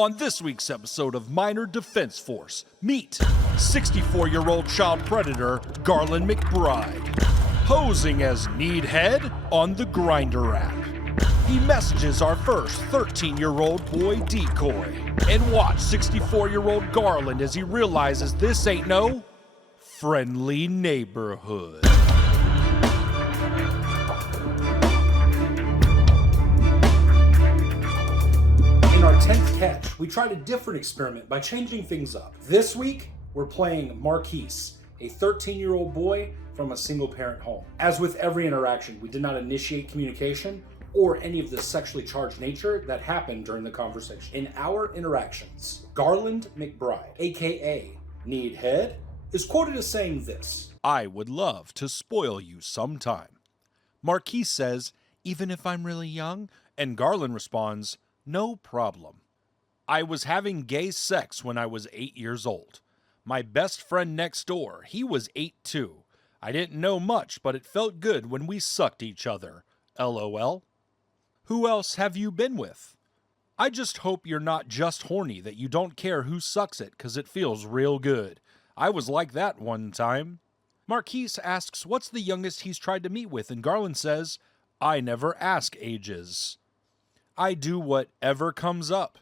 On this week's episode of Minor Defense Force, meet 64-year-old child predator Garland McBride, posing as Needhead on the Grindr app. He messages our first 13-year-old boy decoy. And watch 64-year-old Garland as he realizes this ain't no friendly neighborhood. In our 10th catch, we tried a different experiment by changing things up. This week, we're playing Marquise, a 13-year-old boy from a single-parent home. As with every interaction, we did not initiate communication or any of the sexually charged nature that happened during the conversation. In our interactions, Garland McBride, aka Needhead, is quoted as saying this: "I would love to spoil you sometime." Marquise says, "Even if I'm really young?" And Garland responds, "No problem. I was having gay sex when I was 8 years old. My best friend next door, he was 8 too. I didn't know much, but it felt good when we sucked each other. LOL. Who else have you been with? I just hope you're not just horny, that you don't care who sucks it, 'cause it feels real good. I was like that one time." Marquise asks what's the youngest he's tried to meet with, and Garland says, "I never ask ages. I do whatever comes up.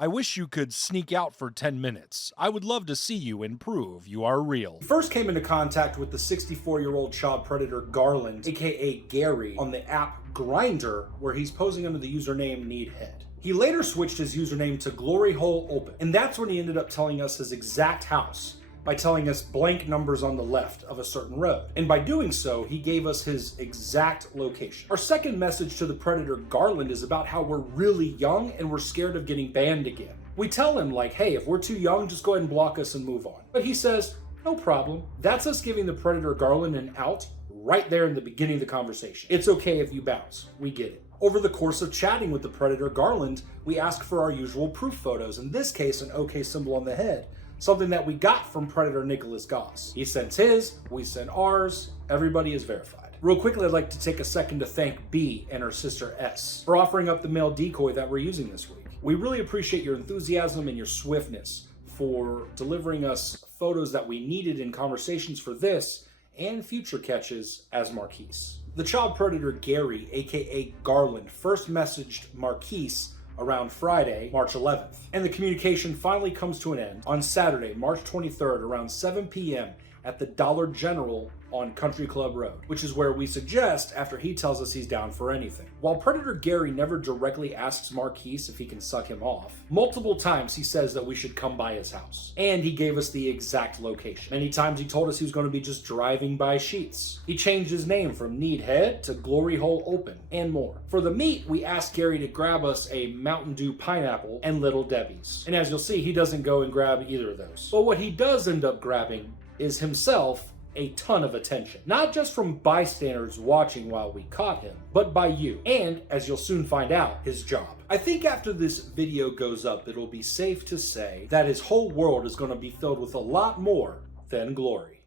I wish you could sneak out for 10 minutes. I would love to see you and prove you are real." We first came into contact with the 64-year-old child predator Garland, aka Gary, on the app Grindr, where he's posing under the username Needhead. He later switched his username to Glory Hole Open, and that's when he ended up telling us his exact house by telling us blank numbers on the left of a certain road. And by doing so, he gave us his exact location. Our second message to the predator Garland is about how we're really young and we're scared of getting banned again. We tell him like, hey, if we're too young, just go ahead and block us and move on. But he says, no problem. That's us giving the predator Garland an out right there in the beginning of the conversation. It's okay if you bounce. We get it. Over the course of chatting with the predator Garland, we ask for our usual proof photos. In this case, an OK symbol on the head. Something that we got from Predator Nicholas Goss. He sends his, we send ours, everybody is verified. Real quickly, I'd like to take a second to thank B and her sister S for offering up the male decoy that we're using this week. We really appreciate your enthusiasm and your swiftness for delivering us photos that we needed in conversations for this and future catches as Marquise. The child predator Gary, aka Garland, first messaged Marquise around Friday, March 11th. And the communication finally comes to an end on Saturday, March 23rd, around 7 p.m. at the Dollar General on Country Club Road, which is where we suggest after he tells us he's down for anything. While Predator Gary never directly asks Marquise if he can suck him off, multiple times he says that we should come by his house. And he gave us the exact location. Many times he told us he was going to be just driving by Sheets. He changed his name from Needhead to Glory Hole Open, and more. For the meat, we asked Gary to grab us a Mountain Dew pineapple and Little Debbie's. And as you'll see, he doesn't go and grab either of those. But what he does end up grabbing is himself a ton of attention, not just from bystanders watching while we caught him, but by you, and as you'll soon find out, his job. I think after this video goes up, it'll be safe to say that his whole world is going to be filled with a lot more than glory.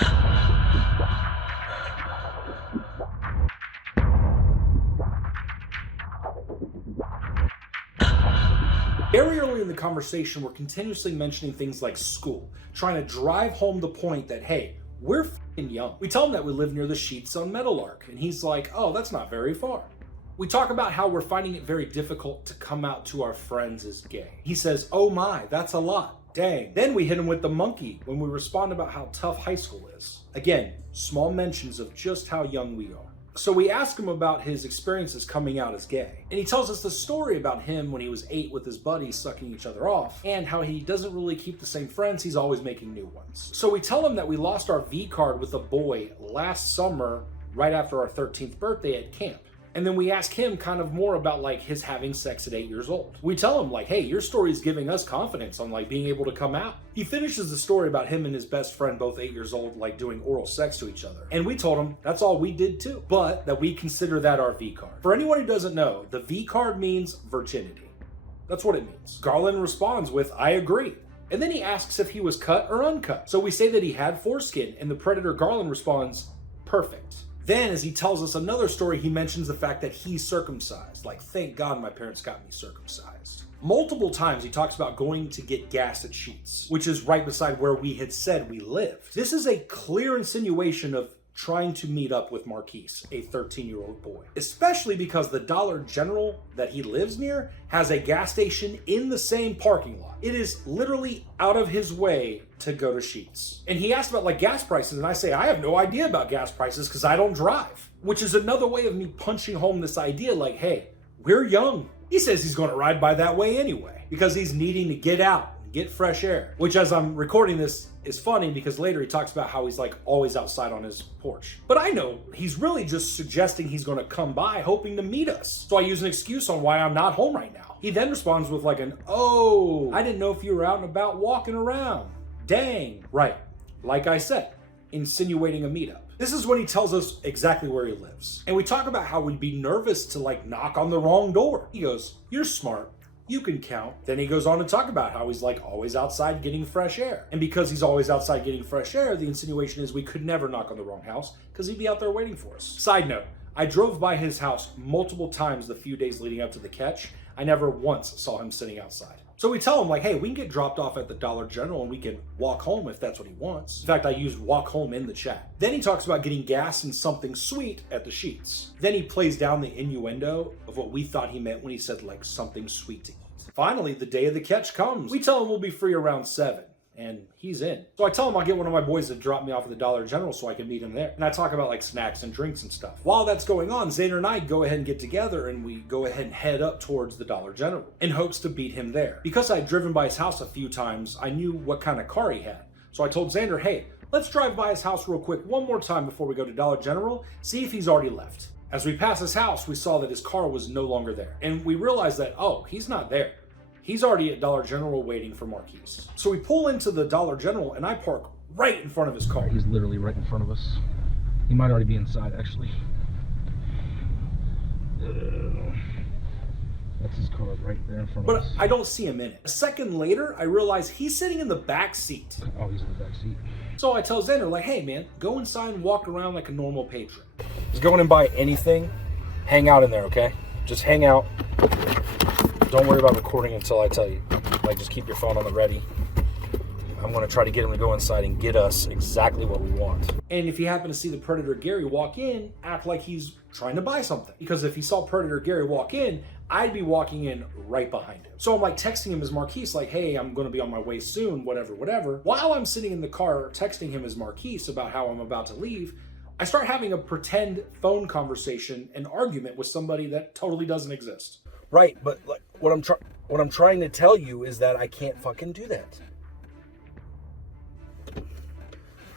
Very early in the conversation, we're continuously mentioning things like school, trying to drive home the point that, hey, we're f***ing young. We tell him that we live near the Sheets on Meadowlark, and he's like, oh, that's not very far. We talk about how we're finding it very difficult to come out to our friends as gay. He says, oh my, that's a lot. Dang. Then we hit him with the monkey when we respond about how tough high school is. Again, small mentions of just how young we are. So we ask him about his experiences coming out as gay. And he tells us the story about him when he was 8 with his buddies sucking each other off, and how he doesn't really keep the same friends, he's always making new ones. So we tell him that we lost our V card with a boy last summer, right after our 13th birthday at camp. And then we ask him kind of more about like his having sex at 8 years old. We tell him like, hey, your story's giving us confidence on like being able to come out. He finishes the story about him and his best friend, both 8 years old, like doing oral sex to each other. And we told him that's all we did too, but that we consider that our V card. For anyone who doesn't know, the V card means virginity. That's what it means. Garland responds with, I agree. And then he asks if he was cut or uncut. So we say that he had foreskin, and the predator Garland responds, perfect. Then, as he tells us another story, he mentions the fact that he's circumcised. Like, thank God my parents got me circumcised. Multiple times he talks about going to get gas at Sheetz, which is right beside where we had said we lived. This is a clear insinuation of trying to meet up with Marquise, a 13-year-old boy. Especially because the Dollar General that he lives near has a gas station in the same parking lot. It is literally out of his way to go to Sheetz. And he asked about like gas prices, and I say, I have no idea about gas prices because I don't drive. Which is another way of me punching home this idea like, hey, we're young. He says he's going to ride by that way anyway because he's needing to get out and get fresh air. Which, as I'm recording this, is funny because later he talks about how he's like always outside on his porch. But I know he's really just suggesting he's going to come by hoping to meet us. So I use an excuse on why I'm not home right now. He then responds with like an, oh, I didn't know if you were out and about walking around. Dang. Right. Like I said, insinuating a meetup. This is when he tells us exactly where he lives. And we talk about how we'd be nervous to like knock on the wrong door. He goes, you're smart. You can count. Then he goes on to talk about how he's like always outside getting fresh air. And because he's always outside getting fresh air, the insinuation is we could never knock on the wrong house because he'd be out there waiting for us. Side note, I drove by his house multiple times the few days leading up to the catch. I never once saw him sitting outside. So we tell him like, hey, we can get dropped off at the Dollar General and we can walk home if that's what he wants. In fact, I used walk home in the chat. Then he talks about getting gas and something sweet at the Sheetz. Then he plays down the innuendo of what we thought he meant when he said like something sweet to eat. Finally, the day of the catch comes. We tell him we'll be free around 7. And he's in. So I tell him I'll get one of my boys to drop me off at the Dollar General so I can meet him there. And I talk about like snacks and drinks and stuff. While that's going on, Xander and I go ahead and get together and we go ahead and head up towards the Dollar General in hopes to beat him there. Because I'd driven by his house a few times, I knew what kind of car he had. So I told Xander, hey, let's drive by his house real quick one more time before we go to Dollar General, see if he's already left. As we passed his house, we saw that his car was no longer there. And we realized that, oh, he's not there. He's already at Dollar General waiting for Marquise. So we pull into the Dollar General and I park right in front of his car. He's literally right in front of us. He might already be inside, actually. That's his car right there in front of us. But I don't see him in it. A second later, I realize he's sitting in the back seat. Oh, he's in the back seat. So I tell Xander, like, hey man, go inside and walk around like a normal patron. Just going and buy anything, hang out in there, okay? Just hang out. Don't worry about recording until I tell you. Like, just keep your phone on the ready. I'm going to try to get him to go inside and get us exactly what we want. And if you happen to see the Predator Gary walk in, act like he's trying to buy something. Because if he saw Predator Gary walk in, I'd be walking in right behind him. So I'm like texting him as Marquise, like, hey, I'm going to be on my way soon, whatever. While I'm sitting in the car texting him as Marquise about how I'm about to leave, I start having a pretend phone conversation and argument with somebody that totally doesn't exist. Right, but like what I'm trying to tell you is that I can't fucking do that.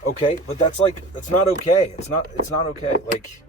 Okay, but that's not okay. It's not okay. Like,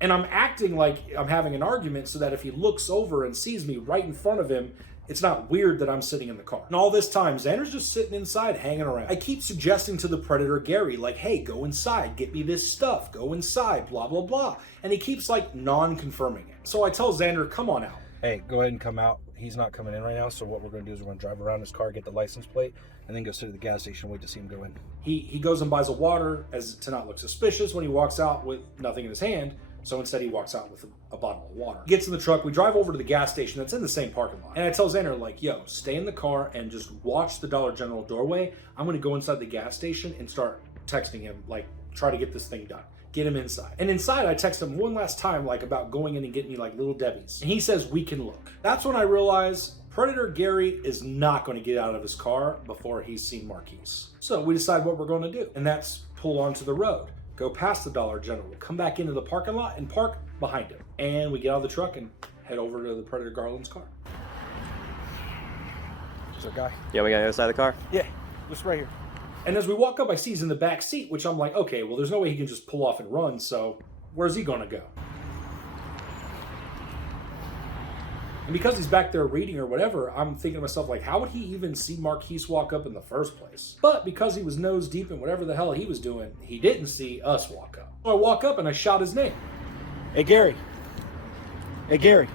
and I'm acting like I'm having an argument so that if he looks over and sees me right in front of him, it's not weird that I'm sitting in the car. And all this time, Xander's just sitting inside hanging around. I keep suggesting to the Predator Gary, like, hey, go inside, get me this stuff, go inside, blah, blah, blah. And he keeps like non-confirming it. So I tell Xander, come on out. Hey, go ahead and come out. He's not coming in right now, so what we're going to do is we're going to drive around his car, get the license plate, and then go sit at the gas station and wait to see him go in. He goes and buys a water as to not look suspicious when he walks out with nothing in his hand. So instead he walks out with a bottle of water. He gets in the truck, we drive over to the gas station that's in the same parking lot. And I tell Xander, like, yo, stay in the car and just watch the Dollar General doorway. I'm gonna go inside the gas station and start texting him, like, try to get this thing done. Get him inside. And inside I text him one last time, like, about going in and getting me like Little Debbie's. And he says, we can look. That's when I realize Predator Gary is not gonna get out of his car before he's seen Marquise. So we decide what we're gonna do. And that's pull onto the road. Go past the Dollar General, come back into the parking lot and park behind him. And we get out of the truck and head over to the Predator Garland's car. Is our guy? Yeah, we got the other side of the car? Yeah, just right here. And as we walk up, I see he's in the back seat, which I'm like, okay, well, there's no way he can just pull off and run, so where's he gonna go? And because he's back there reading or whatever, I'm thinking to myself, like, how would he even see Marquise walk up in the first place? But because he was nose deep in whatever the hell he was doing, he didn't see us walk up. So I walk up and I shout his name. Hey, Gary. Hey, Gary.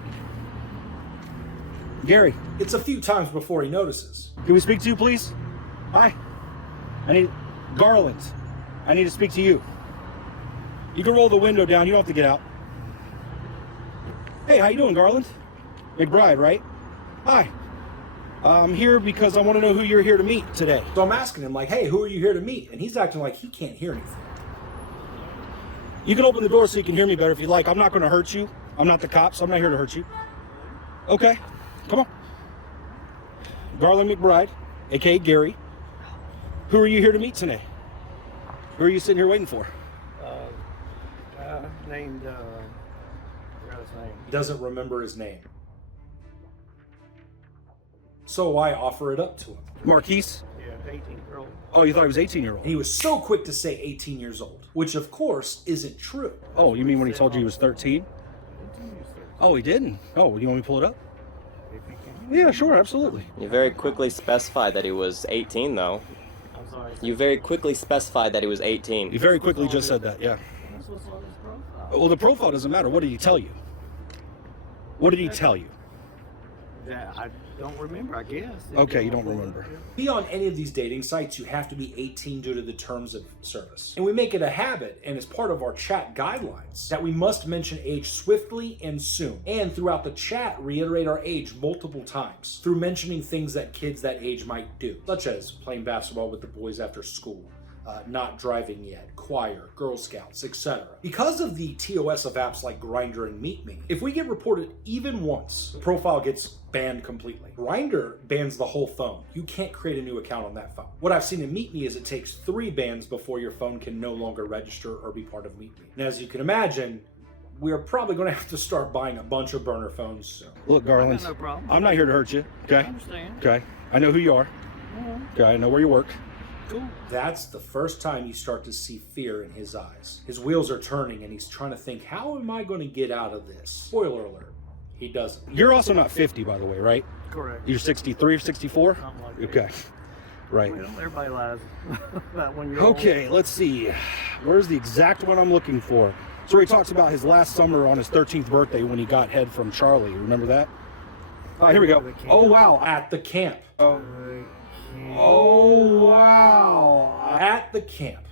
Gary. It's a few times before he notices. Can we speak to you, please? Hi. I need Garland. I need to speak to you. You can roll the window down. You don't have to get out. Hey, how you doing, Garland? McBride, right? Hi. I'm here because I want to know who you're here to meet today. So I'm asking him like, hey, who are you here to meet? And he's acting like he can't hear anything. You can open the door so you can hear me better if you like. I'm not going to hurt you. I'm not the cops. I'm not here to hurt you. Okay. Come on. Garland McBride, a.k.a. Gary. Who are you here to meet today? Who are you sitting here waiting for? Named, I forgot his name. He doesn't remember his name. So I offer it up to him. Marquise? Yeah, 18-year-old. Oh, you thought he was 18-year-old? And he was so quick to say 18 years old, which of course isn't true. Oh, you mean when he told you he was 13? Oh, he didn't? Oh, you want me to pull it up? If you can. Yeah, sure, absolutely. You very quickly specified that he was 18, though. I'm sorry. You very quickly specified that he was 18. You very quickly just said that, yeah. What's on his profile? Well, the profile doesn't matter. What did he tell you? What did he tell you? Yeah, I don't remember, I guess. Okay, you don't remember. Be on any of these dating sites, you have to be 18 due to the terms of service. And we make it a habit, and as part of our chat guidelines, that we must mention age swiftly and soon. And throughout the chat, reiterate our age multiple times through mentioning things that kids that age might do, such as playing basketball with the boys after school, not driving yet, choir, Girl Scouts, etc. Because of the TOS of apps like Grindr and Meet Me, if we get reported even once, the profile gets banned completely. Grindr bans the whole phone. You can't create a new account on that phone. What I've seen in Meet Me is it takes 3 bans before your phone can no longer register or be part of Meet Me. And as you can imagine, we're probably going to have to start buying a bunch of burner phones soon. Look, Garland, no problem. I'm not here to hurt you, okay? I understand. Okay, I know who you are. Okay, I know where you work. Cool. That's the first time you start to see fear in his eyes. His wheels are turning and he's trying to think, how am I going to get out of this? Spoiler alert, he doesn't. You're also not 50, by the way, right? Correct. You're 63 or 64? Something like that. Okay, right. Well, everybody lies about when you're Okay, let's see. Where's the exact one I'm looking for? So he talks about his last summer on his 13th birthday when he got head from Charlie. Remember that? All right, here we go. Oh, wow. At the camp. Oh, wow. At the camp.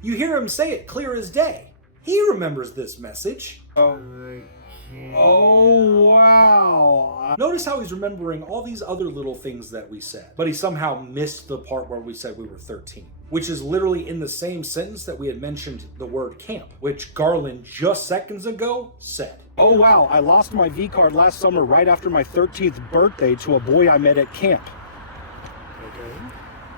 You hear him say it clear as day. He remembers this message. Oh, wow. Notice how he's remembering all these other little things that we said, but he somehow missed the part where we said we were 13, which is literally in the same sentence that we had mentioned the word camp, which Garland just seconds ago said. Oh, wow. I lost my V card last summer right after my 13th birthday to a boy I met at camp. Okay.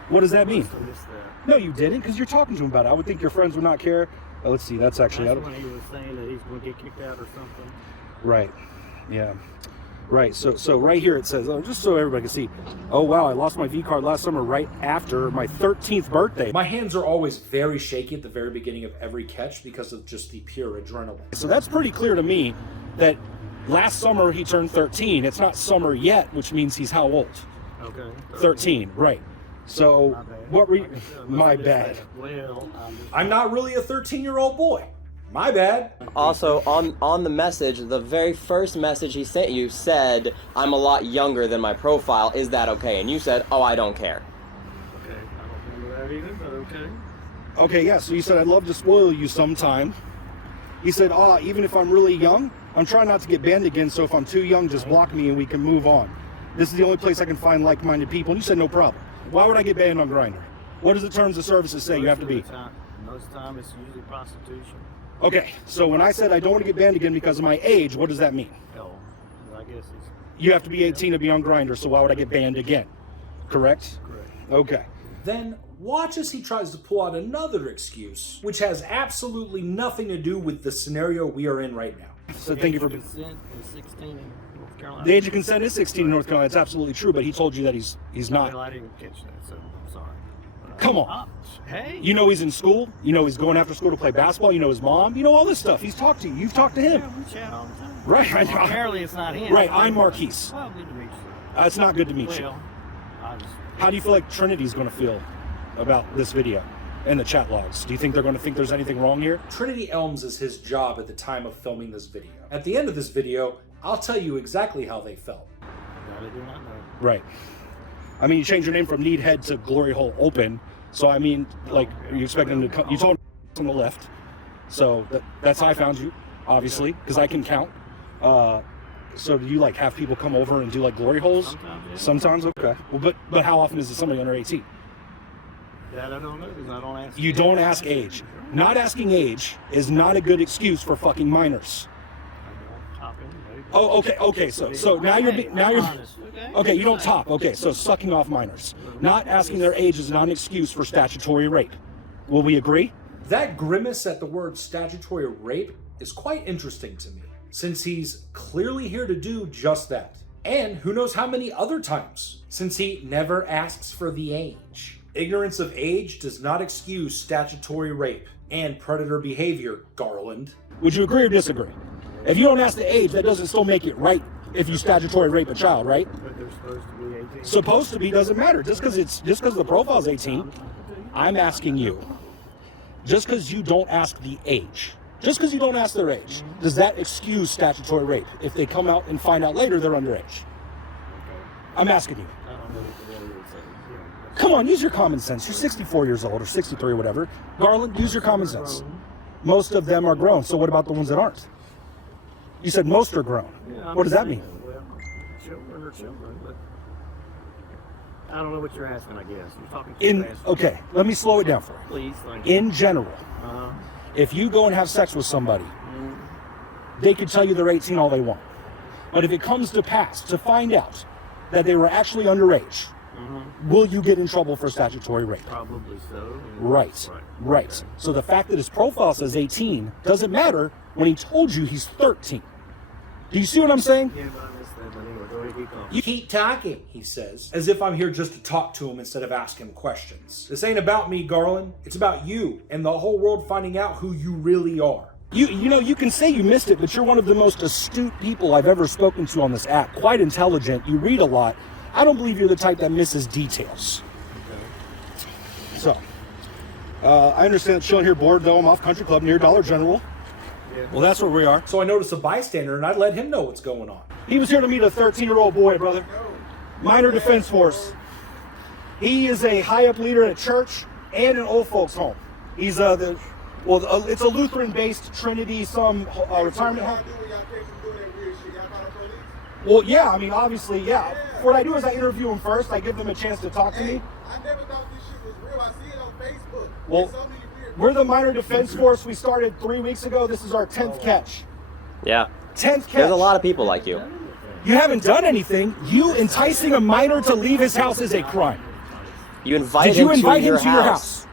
What does that mean? I missed that. No, you didn't, because you're talking to him about it. I would think your friends would not care. Let's see. That's actually... That's when he was saying that he's going to get kicked out or something. Right. Yeah. Right. So right here it says, just so everybody can see, oh, wow, I lost my V card last summer right after my 13th birthday. My hands are always very shaky at the very beginning of every catch because of just the pure adrenaline. So that's pretty clear to me that last summer he turned 13. It's not summer yet, which means he's how old? Okay. 13. Right. So My bad. what were you... Like I said, My must have bad. missed that. Well, I'm not really a 13-year-old boy. My bad. Also, on the message, the very first message he sent you said, "I'm a lot younger than my profile. Is that okay?" And you said, "Oh, I don't care." Okay. I don't remember that either, but okay. Okay, yeah, so you said, I'd love to spoil you sometime. He said, even if I'm really young, I'm trying not to get banned again, so if I'm too young, just block me and we can move on. This is the only place I can find like-minded people. And you said, no problem. Why would I get banned on Grindr? What does the terms of services say you have to be? Most of the time, it's usually prostitution. Okay, so when I said I don't want to get banned again because of my age, what does that mean? Oh, I guess it's You have to be 18 to be on Grindr, so why would I get banned again? Correct? correct. Okay. Then watch as he tries to pull out another excuse, which has absolutely nothing to do with the scenario we are in right now. So thank you for... Consent is 16 in North Carolina. The age of consent is 16 in North Carolina. It's absolutely true, but he told you that he's not. Well, I didn't catch that, so I'm sorry. Come on. Hey. You know he's in school. You know he's going after school to play basketball. You know his mom. You know all this stuff. He's talked to you. You've talked to him. Yeah, we chat all the time. Right. I know. Apparently, it's not him. Right. I'm Marquise. Well, good to meet you. It's not good to meet you. Well, I just... How do you feel like Trinity's going to feel about this video and the chat logs? Do you think they're going to think there's anything wrong here? Trinity Elms is his job at the time of filming this video. At the end of this video, I'll tell you exactly how they felt. I do not know. Right. I mean, you changed your name from Needhead to Glory Hole Open. So, I mean, like, you expect them to come. You told him on the left. So, that's how I found you, obviously, because I can count. So do you like have people come over and do like glory holes? Sometimes, yeah. Sometimes, okay. Well, but how often is it somebody under 18? That I don't know because I don't ask. You don't ask age. Not asking age is not a good excuse for fucking minors. Top anyway. Oh, okay. So now you're Honest, okay. You don't top. Okay, so sucking off minors. Not asking their age is not an excuse for statutory rape. Will we agree? That grimace at the word statutory rape is quite interesting to me, since he's clearly here to do just that. And who knows how many other times, since he never asks for the age. Ignorance of age does not excuse statutory rape and predator behavior, Garland. Would you agree or disagree? If you don't ask the age, that doesn't still make it right if you statutory rape a child, right? But they're supposed to be 18. Supposed to be doesn't matter. Just because the profile's 18, I'm asking you. Just because you don't ask the age, just because you don't ask their age, does that excuse statutory rape if they come out and find out later they're underage? I'm asking you. I don't know what the lawyer would say. Come on, use your common sense. You're 64 years old or 63 or whatever. Garland, use your common sense. Most of them are grown. So what about the ones that aren't? You said most are grown. Yeah, What does that mean? Well, children are children, but I don't know what you're asking, I guess. You're talking too fast. Okay, let me slow it down for you. Please, thank you. In general, Uh-huh. if you go and have sex with somebody, Mm. they could tell you they're 18 all they want. But if it comes to pass to find out that they were actually underage, will you get in trouble for statutory rape? Probably so. Right. So the fact that his profile says 18 doesn't matter when he told you he's 13. Do you see what I'm saying? Yeah, but I missed that. But anyway, go ahead, keep going. You keep talking, he says, as if I'm here just to talk to him instead of ask him questions. This ain't about me, Garland. It's about you and the whole world finding out who you really are. You know, you can say you missed it, but you're one of the most astute people I've ever spoken to on this app. Quite intelligent. You read a lot. I don't believe you're the type that misses details. So, I understand chilling here bored though. I'm off Country Club near Dollar General. Yeah. Well, that's where we are. So I noticed a bystander and I let him know what's going on. He was here to meet a 13-year-old boy, brother. Minor Defense Force. He is a high-up leader at church and an old folks home. He's it's a Lutheran-based Trinity, retirement home. Well, yeah, I mean, obviously, yeah. What I do is I interview him first. I give them a chance to talk to me. I never thought this shit was real. I see it on Facebook. Well, There's so many weird we're the Minor Defense Force. We started 3 weeks ago. This is our 10th catch. Yeah. 10th catch. There's a lot of people like you. You haven't done anything. You enticing a minor to leave his house is a crime. You invited Did you him invite to him your to your house. house?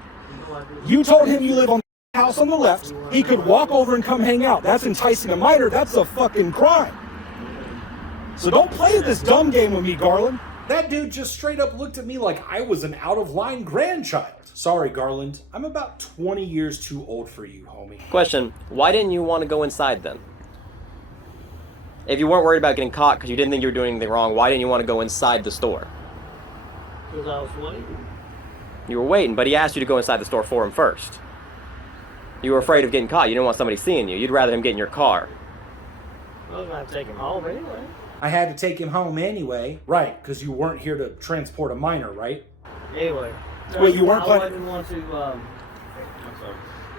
You told him you live on the house on the left. He could walk over and come hang out. That's enticing a minor. That's a fucking crime. So don't play this dumb game with me, Garland. That dude just straight up looked at me like I was an out-of-line grandchild. Sorry, Garland. I'm about 20 years too old for you, homie. Question, why didn't you want to go inside then? If you weren't worried about getting caught because you didn't think you were doing anything wrong, why didn't you want to go inside the store? Because I was waiting. You were waiting, but he asked you to go inside the store for him first. You were afraid of getting caught. You didn't want somebody seeing you. You'd rather him get in your car. I was going to have to take him home anyway. I had to take him home anyway. Right, because you weren't here to transport a minor, right? Anyway. Wait, you weren't I planning- wouldn't want to, I'm sorry.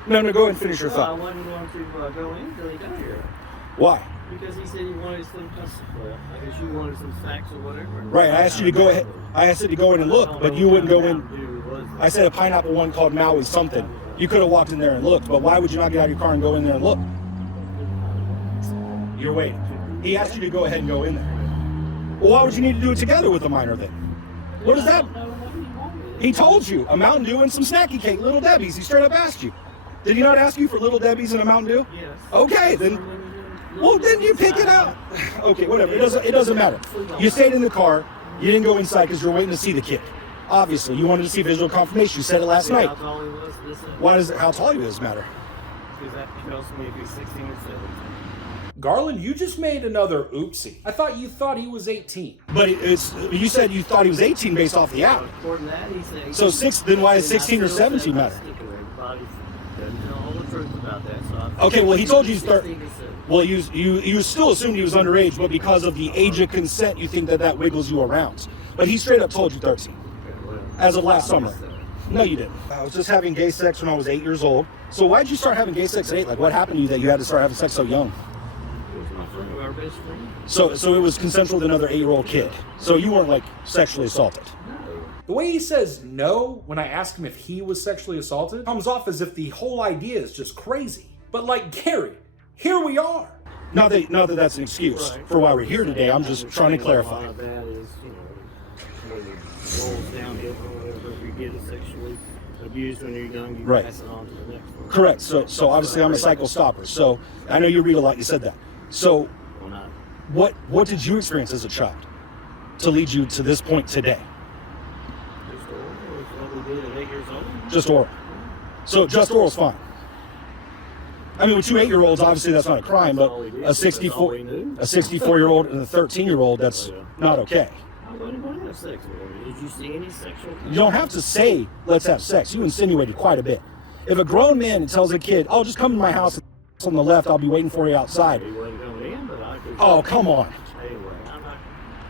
No, go ahead and finish your I thought. wouldn't want to go in until he got here. Why? Because he said he wanted some, well, I guess you wanted some snacks or whatever. Right, I asked you to go ahead. I asked you to go in and look, but you wouldn't go in. I said a pineapple one called Maui something. You could have walked in there and looked, but why would you not get out of your car and go in there and look? You're waiting. He asked you to go ahead and go in there. Well, why would you need to do it together with the minor then? What is that? He told you, a Mountain Dew and some snacky cake, Little Debbie's. He straight up asked you. Did he not ask you for Little Debbie's and a Mountain Dew? Yes. Okay, then. Well, then you pick it out. Okay, whatever. It doesn't matter. You stayed in the car. You didn't go inside because you're waiting to see the kid. Obviously, you wanted to see visual confirmation. You said it last night. How tall he was, listen. Why does how tall he is matter? Because that tells me if he's 16 or 17. Garland, you just made another oopsie. I thought you thought he was 18. But you said you thought he was 18 based off the app. According to that, he said. So then why does 16 or 17 matter? Everybody doesn't know all the truth about that. So Okay, well, he told you he's 16 or 17. Well, you still assumed he was underage, but because of the age of consent, you think that wiggles you around. But he straight up told you 13, as of last summer. No, you didn't. I was just having gay sex when I was 8 years old. So why did you start having gay sex at 8? Like, what happened to you that you had to start having sex so young? It was my friend who I've been history. So it was consensual with another 8-year-old kid. So you weren't like sexually assaulted. The way he says no when I ask him if he was sexually assaulted comes off as if the whole idea is just crazy. But like Gary, here we are. Not that that's an excuse for why we're here today. I'm just trying to clarify. A lot of that is, when it rolls downhill or whatever, if you get sexually abused when you're young, you Right. pass it on to the next one. Correct. So obviously I'm a cycle stopper. So I know you read a lot. You said that. So Well, not what did you experience as a child to lead you to this point today? just oral, it's what we did at 8 years old. Just oral. So just oral's fine. I mean, with 2 8-year-olds, obviously that's not a crime, but a 64-year-old and a 13-year-old, that's not okay. How about anybody have sex with her? Did you see any sexual? You don't have to say, let's have sex. You insinuated quite a bit. If a grown man tells a kid, oh, just come to my house on the left, I'll be waiting for you outside. He wasn't coming in, but I could. Oh, come on. Anyway, I'm not.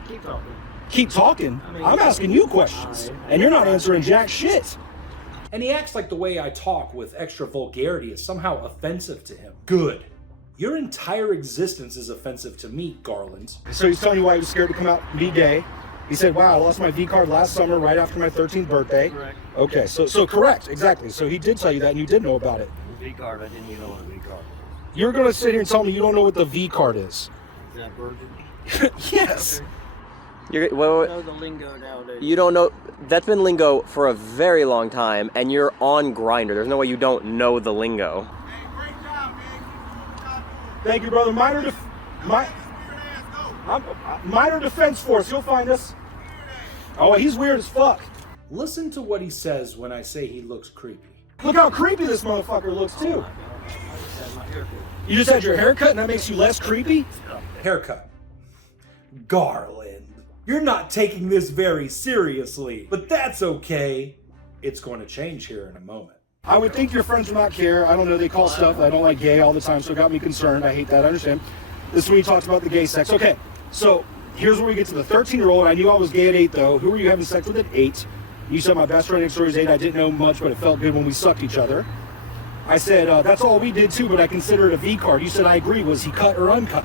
Keep talking. Keep talking. I'm asking you questions, and you're not answering jack shit. And he acts like the way I talk with extra vulgarity is somehow offensive to him. Good. Your entire existence is offensive to me, Garland. So he's telling you why he was scared to come out and be gay. He said, wow, I lost my V card last summer right after my 13th birthday. Correct. Okay, so correct, exactly. So he did tell you that and you did know about it. V card. I didn't even know what a V card was. You're going to sit here and tell me you don't know what the V card is? Is that virgin? Yes. You're, I know the lingo nowadays. you don't know. That's been lingo for a very long time, and you're on Grindr. There's no way you don't know the lingo. Hey, great job, man. Keep doing what y'all doing. Thank you, brother. Minor defense force. He'll find us. Oh, he's weird as fuck. Listen to what he says when I say he looks creepy. Look how creepy this motherfucker looks, too. I just had my haircut. You just had your hair cut and that makes you less creepy? Haircut. Garland, you're not taking this very seriously, but that's okay. It's going to change here in a moment. I would think your friends would not care. I don't know, they call stuff I don't like gay all the time, so it got me concerned. I hate that, I understand. This is when you talked about the gay sex. Okay, so here's where we get to the 13-year-old. I knew I was gay at 8, though. Who were you having sex with at 8? You said my best friend next door is 8. I didn't know much, but it felt good when we sucked each other. I said, that's all we did too, but I consider it a V card. You said, I agree. Was he cut or uncut?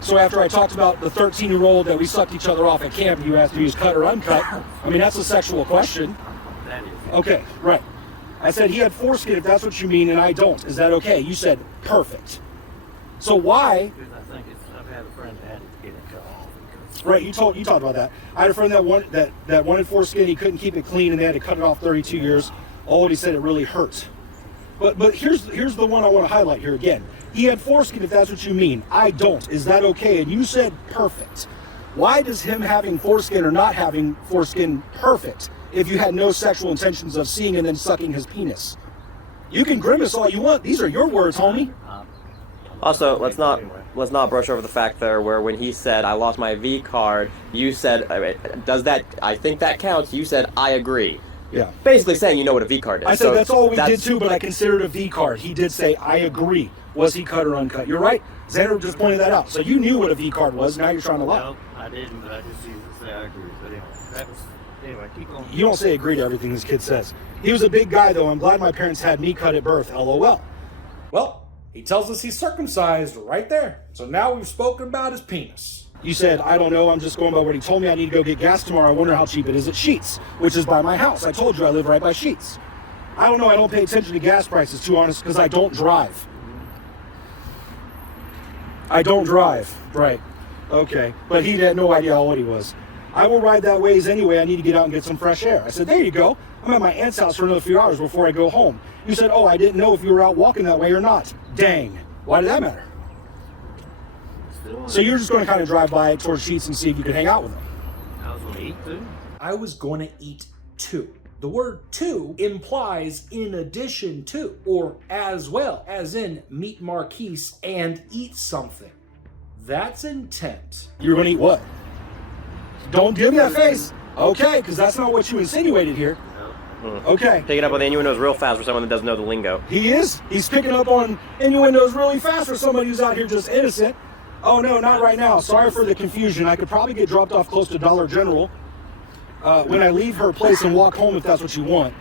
So after I talked about the 13-year-old that we sucked each other off at camp, you asked if he was cut or uncut. I mean, that's a sexual question. That is. Okay, right. I said he had foreskin, if that's what you mean, and I don't. Is that okay? You said, perfect. So why? Because I think I've had a friend that had to get it cut off. Because Right, you talked about that. I had a friend that wanted foreskin. He couldn't keep it clean, and they had to cut it off 32 years. He said it really hurt. But here's the one I want to highlight here again. He had foreskin, if that's what you mean. I don't. Is that okay? And you said perfect. Why does him having foreskin or not having foreskin perfect if you had no sexual intentions of seeing and then sucking his penis? You can grimace all you want. These are your words, homie. Also, let's not brush over the fact there where when he said I lost my V card, you said, does that? I think that counts. You said I agree. Yeah. Basically saying you know what a V card is. I said that's all we did too, but I considered a V card. He did say I agree. Was he cut or uncut? You're right. Xander just pointed that out. So you knew what a V card was. Now you're trying to lie. no, I didn't, but I just used to say I agree. But anyway, keep on. You don't say agree to everything this kid says. He was a big guy, though. I'm glad my parents had me cut at birth. LOL. Well, he tells us he's circumcised right there. So now we've spoken about his penis. You said, I don't know. I'm just going by what he told me. I need to go get gas tomorrow. I wonder how cheap it is at Sheetz, which is by my house. I told you I live right by Sheetz. I don't know. I don't pay attention to gas prices, too honest, because I don't drive. I don't drive. Right. Okay. But he had no idea how old he was. I will ride that ways anyway. I need to get out and get some fresh air. I said, there you go. I'm at my aunt's house for another few hours before I go home. You said, oh, I didn't know if you were out walking that way or not. Dang. Why did that matter? So you're just going to kind of drive by towards Sheetz and see if you can hang out with him. I was going to eat too. I was going to eat too. The word to implies in addition to, or as well, as in meet Marquise and eat something. That's intent. You're going to eat what? Don't give me that face. Okay, because that's not what you insinuated here. Okay. Picking up on the innuendos real fast for someone that doesn't know the lingo. He is. He's picking up on innuendos really fast for somebody who's out here just innocent. Oh, no, not right now. Sorry for the confusion. I could probably get dropped off close to Dollar General when I leave her place and walk home if that's what you want.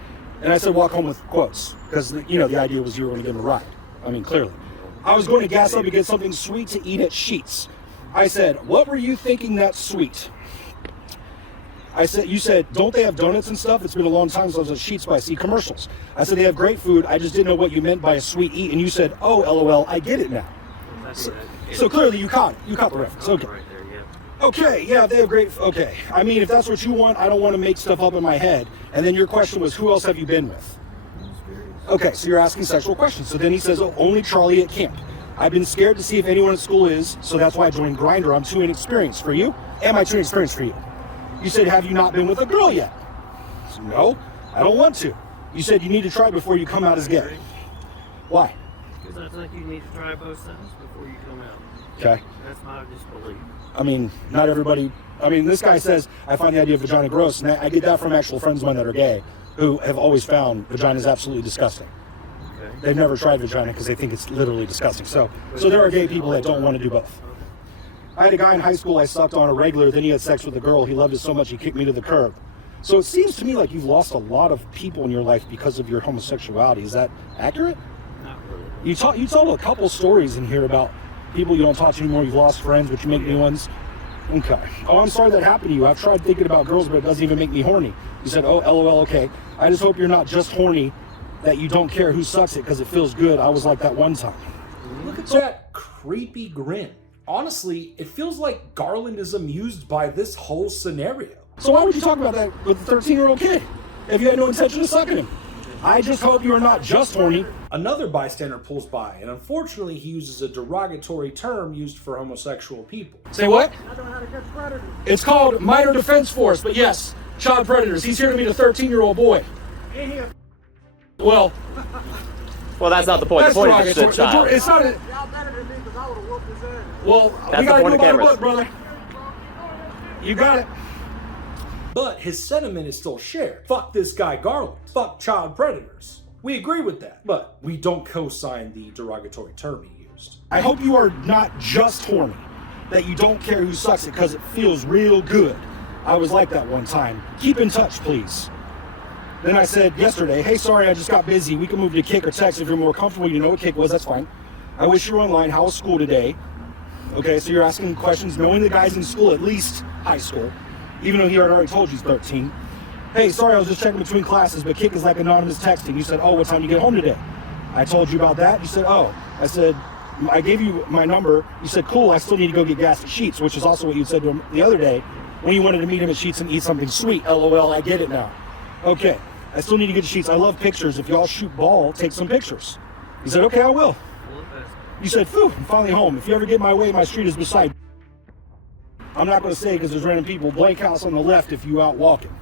And I said walk home with quotes because, the idea was you were going to give him a ride. I mean, clearly. I was going to gas up and get something sweet to eat at Sheetz. I said, what were you thinking that's sweet? I said, you said, don't they have donuts and stuff? It's been a long time since I was at Sheetz, but I see commercials. I said, they have great food. I just didn't know what you meant by a sweet eat. And you said, oh, LOL, I get it now. So clearly you caught it. You caught the reference. Okay. Okay, yeah, they have great, okay. I mean, if that's what you want, I don't want to make stuff up in my head. And then your question was, who else have you been with? Okay, so you're asking sexual questions. So then he says, oh, only Charlie at camp. I've been scared to see if anyone at school is, so that's why I joined Grindr. I'm too inexperienced for you. Am I too inexperienced for you? You said, have you not been with a girl yet? I said, no, I don't want to. You said you need to try before you come out as gay. Why? Because I think you need to try both sides before you come out. Okay. That's my disbelief. I mean, not everybody, I mean, this guy says, I find the idea of vagina gross, and I get that from actual friends of mine that are gay, who have always found vagina is absolutely disgusting. Okay. They've never tried vagina because they think it's literally disgusting. So there are gay people that don't want to do both. I had a guy in high school I sucked on a regular, then he had sex with a girl. He loved it so much he kicked me to the curb. So it seems to me like you've lost a lot of people in your life because of your homosexuality. Is that accurate? Not really. You told a couple stories in here about people you don't talk to anymore, you've lost friends, but you make new ones. Okay. Oh, I'm sorry that happened to you. I've tried thinking about girls, but it doesn't even make me horny. You said, oh, LOL, okay. I just hope you're not just horny, that you don't care who sucks it because it feels good. I was like that one time. Look at that creepy grin. Honestly, it feels like Garland is amused by this whole scenario. So why would you talk about that with a 13-year-old kid if you had no intention of sucking him? I just hope you are not just horny. Another bystander pulls by, and unfortunately he uses a derogatory term used for homosexual people. Say what? It's called minor defense force, but yes, child predators. He's here to meet a 13-year-old boy. Well, Well, that's not the point. The that's point is it's a derogatory. child. It's not a, Y'all better than me because I would have whooped his ass. well, That's we the gotta point go of by the cameras. book, brother. You got it. But his sentiment is still shared. Fuck this guy Garland. Fuck child predators. We agree with that, but we don't co-sign the derogatory term he used. I hope you are not just horny, that you don't care who sucks it because it feels real good. I was like that one time. Keep in touch, please. Then I said yesterday, hey, sorry, I just got busy. We can move to Kick or text if you're more comfortable. You know what Kick was, that's fine. I wish you were online. How was school today? Okay, so you're asking questions, knowing the guy's in school, at least high school, even though he had already told you he's 13. Hey, sorry, I was just checking between classes, but Kick is like anonymous texting. You said, oh, what time do you get home today? I told you about that. You said, oh. I said, I gave you my number. You said, cool, I still need to go get gas at Sheetz, which is also what you said to him the other day when you wanted to meet him at Sheetz and eat something sweet. LOL, I get it now. Okay, I still need to get to Sheetz. I love pictures. If y'all shoot ball, take some pictures. You said, okay, I will. You said, phew, I'm finally home. If you ever get my way, my street is beside. I'm not going to say because there's random people. Blank house on the left if you out walking.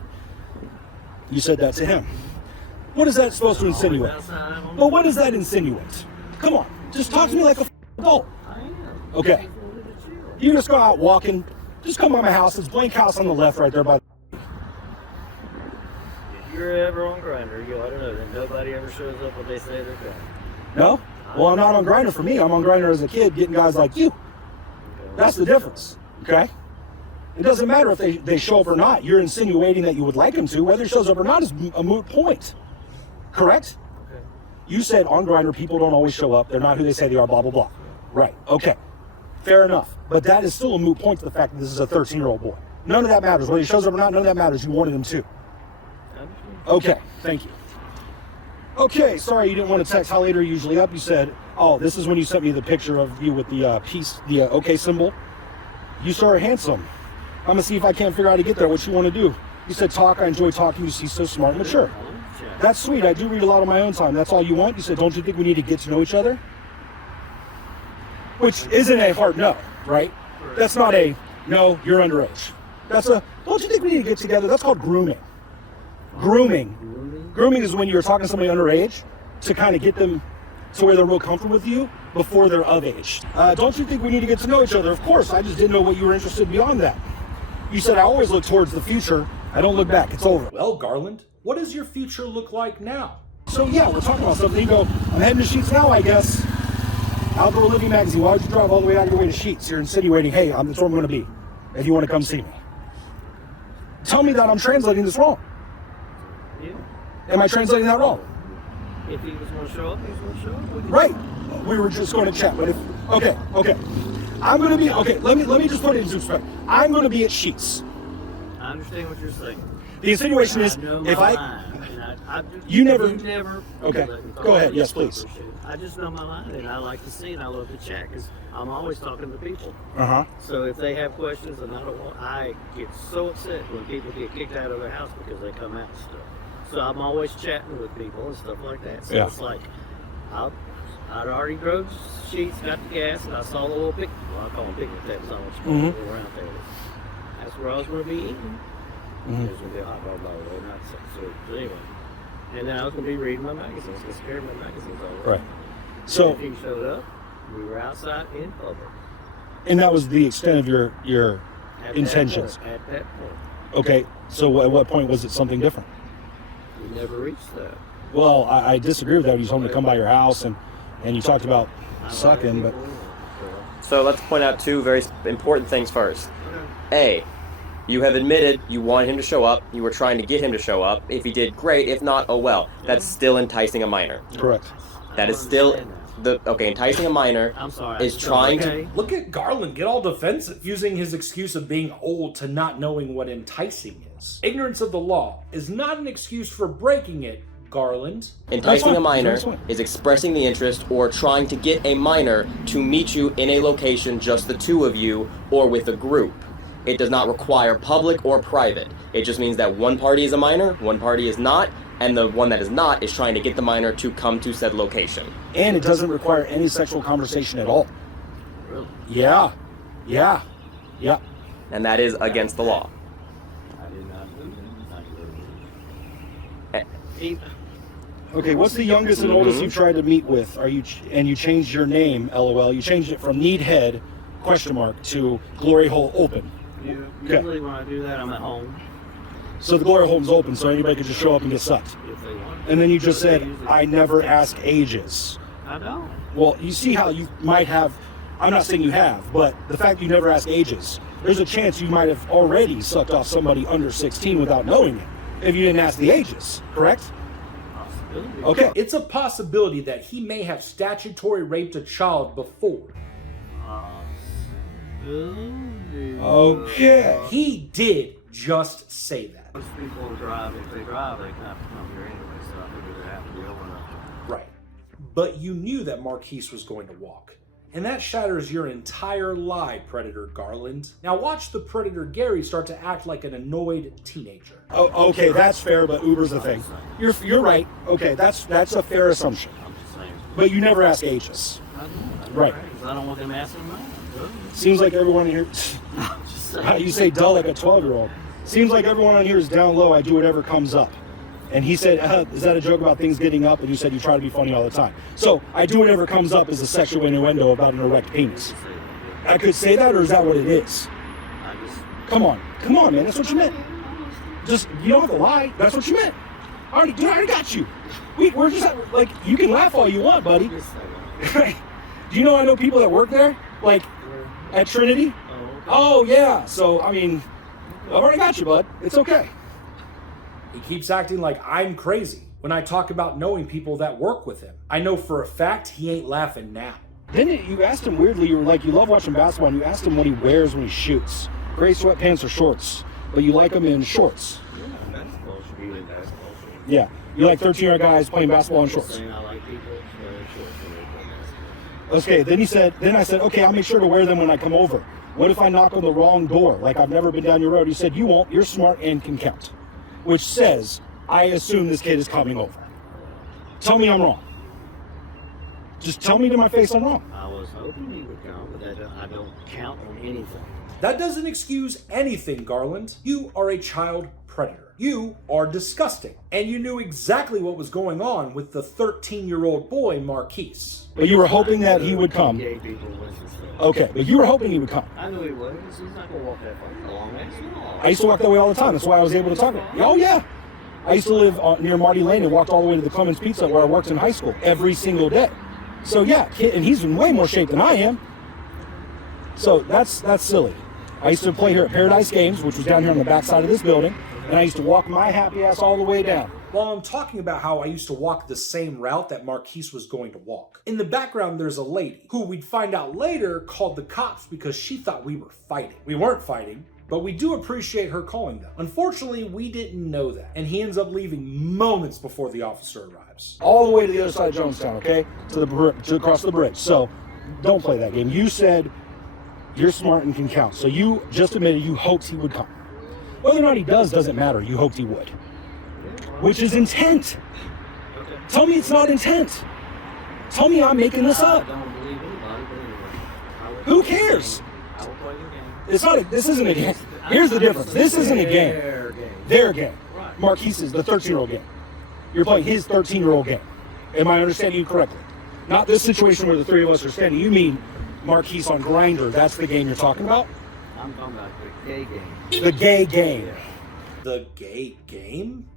You said that to him. What is that supposed to insinuate? But what does that insinuate? Come on, just talk to me like a adult. Okay. You just go out walking. Just come by my house. It's blank house on the left right there by. If you're ever on Grindr, you'll let her know that nobody ever shows up when they say they're coming. No? Well, I'm not on Grindr for me. I'm on Grindr as a kid getting guys like you. That's the difference, okay? It doesn't matter if they show up or not. You're insinuating that you would like them to. Whether he shows up or not is a moot point. Correct? Okay. You said on Grindr people don't always show up. They're not who they say they are, blah, blah, blah. Right, okay. Fair enough. But that is still a moot point to the fact that this is a 13-year-old boy. None of that matters. Whether he shows up or not, none of that matters. You wanted him to. Okay, thank you. Okay, sorry you didn't want to text. How late are you usually up? You said, oh, this is when you sent me the picture of you with the okay symbol. You sure are handsome. I'm going to see if I can't figure out how to get there. What you want to do? You said talk. I enjoy talking. You seem so smart and mature. That's sweet. I do read a lot on my own time. That's all you want? You said, don't you think we need to get to know each other? Which isn't a hard no, right? That's not a no, you're underage. That's a, don't you think we need to get together? That's called grooming. Grooming is when you're talking to somebody underage to kind of get them to where they're real comfortable with you before they're of age. Don't you think we need to get to know each other? Of course, I just didn't know what you were interested in beyond that. You said I always look towards the future. I don't look back. It's over. Well, Garland, what does your future look like now? So yeah, we're talking about something. You go, I'm heading to Sheetz now, I guess. Outdoor Living Magazine. Why would you drive all the way out of your way to Sheetz? You're insinuating, hey, that's where I'm going to be if you want to come see me. Tell me that I'm translating this wrong. Yeah. Am I translating that wrong? If he was going to show up, he was going to show up. We could- Right. We were just going to chat. But if okay. I'm going to be okay. Let me just put it into perspective. I'm going to be at Sheets. I understand what you're saying. The insinuation is know if my I line, and I You never- Okay. Go ahead. Yes, please. I just know my line, and I like to see, and I love to chat because I'm always talking to people. Uh-huh. So if they have questions, and I get so upset when people get kicked out of their house because they come out and stuff. So I'm always chatting with people and stuff like that. So Yeah. it's like, I'd already drove Sheets, got the gas, and I saw the little picnic. Well, I call them picnic tables. I don't know what you call them around there. That's where I was going to be eating. There's going to be a hot dog, by the way, not so anyway. And then I was going to be reading my magazines, because I carry my magazines all the Right. time. So If he showed up, we were outside in public. and that was the extent of your At intentions. That point, at that point. Okay. So at what point was it something different? We never reached that. Well, I disagree with that. He's home to come by your house and you talked about sucking, but So let's point out two very important things first. A, you have admitted you wanted him to show up. You were trying to get him to show up. If he did, great. If not, oh well. That's still enticing a minor. correct. That is still enticing a minor I'm sorry. is trying to. Look at Garland get all defensive, using his excuse of being old to not knowing what enticing is. Ignorance of the law is not an excuse for breaking it, Garland. Enticing a minor That's fine. is expressing the interest or trying to get a minor to meet you in a location, just the two of you, or with a group. It does not require public or private. It just means that one party is a minor, one party is not, and the one that is not is trying to get the minor to come to said location. And it doesn't require any sexual conversation at all. Really? Yeah. And that is against the law. I did not do Eh. that. He- Okay, what's the youngest and oldest you've tried to meet with? And you changed your name, LOL. You changed it from Needhead to Glory Hole Open. Usually when I do that, I'm at home. So the Glory Hole's open, so anybody could just show up and get sucked. If they want. And then you just They said, usually- I never ask ages. I don't. Well, you see how you might have, I'm not saying you have, but the fact you never ask ages, there's a chance you might have already sucked off somebody under 16 without knowing it, if you didn't ask the ages, correct? Possibility. Okay. It's a possibility that he may have statutory raped a child before. Possibility. Okay. He did just say that. Most people drive, if they drive, they have to come here anyway, so I figure they have to be old enough. Right. But you knew that Marquise was going to walk. And that shatters your entire lie, Predator Garland. Now watch the Predator Gary start to act like an annoyed teenager. Oh, okay, that's fair, but Uber's the thing. You're right. Okay, that's a fair assumption. I'm just saying. But you never ask ages. I don't. Right. Because I don't want them asking me. Seems like everyone here, I'm just saying. you say dull like a 12-year-old. Seems like everyone on here is down low. I do whatever comes up. And he said, is that a joke about things getting up? And you said you try to be funny all the time. So I do whatever comes up is a sexual innuendo about an erect penis. I could say that, or is that what it is? I just. Come on, man. That's what you meant. Just, you don't have to lie. That's what you meant. I already got you. We're just, like, you can laugh all you want, buddy. Just say Do you know I know people that work there? Like, at Trinity? that. Oh, yeah. So, I mean, I've already got you, bud. It's okay. He keeps acting like I'm crazy when I talk about knowing people that work with him. I know for a fact he ain't laughing now. Then you asked him weirdly, you were like, you love watching basketball, and you asked him what he wears when he shoots. Gray sweatpants or shorts, but you like him in shorts. Yeah, basketball should be in basketball. Yeah, you like 13-year-old guys playing basketball in shorts. Saying I like people wearing shorts when they play basketball. Okay, then I said, okay, I'll make sure to wear them when I come over. What if I knock on the wrong door? Like I've never been down your road. He said, you won't, you're smart and can count. Which says, I assume this kid is coming over. Tell me I'm wrong. Just tell me to my face I'm wrong. I was hoping he would come, but I don't count on anything. That doesn't excuse anything, Garland. You are a child predator. You are disgusting. And you knew exactly what was going on with the 13-year-old boy, Marquise. But you were hoping that he would come. Gay people Winston Salem. Okay, but you were hoping he would come. I knew he would. He's not gonna walk that far. He's a long ass walk. I used to walk that way all the time. That's why I was able to talk. Oh, yeah. I used to live near Marty Lane and walked all the way to the Clemens Pizza where I worked in high school every single day. So, yeah, kid, and he's in way more shape than I am. So that's silly. I used to play here at Paradise Games, which was down here on the back side of this building, and I used to walk my happy ass all the way down. while I'm talking about how I used to walk the same route that Marquise was going to walk. In the background, there's a lady who we'd find out later called the cops because she thought we were fighting. We weren't fighting, but we do appreciate her calling them. Unfortunately, we didn't know that, and he ends up leaving moments before the officer arrives. All the way to the other side of Jonestown, okay? To across the bridge. So don't play that game. You said you're smart and can count. So you just admitted you hoped he would come. Whether or not he does doesn't matter. You hoped he would. Which is intent. Tell me it's not intent. Tell me I'm making this up. I don't believe anybody, but anyway. Who cares? I will play your game. It's not. This isn't a game. Here's the difference. This isn't a game. Their game. Their game. Marquise's, the 13-year-old game. You're playing his 13-year-old game. Am I understanding you correctly? Not this situation where the three of us are standing. You mean Marquise on Grindr. That's the game you're talking about? I'm talking about the gay game. The gay game. The gay game?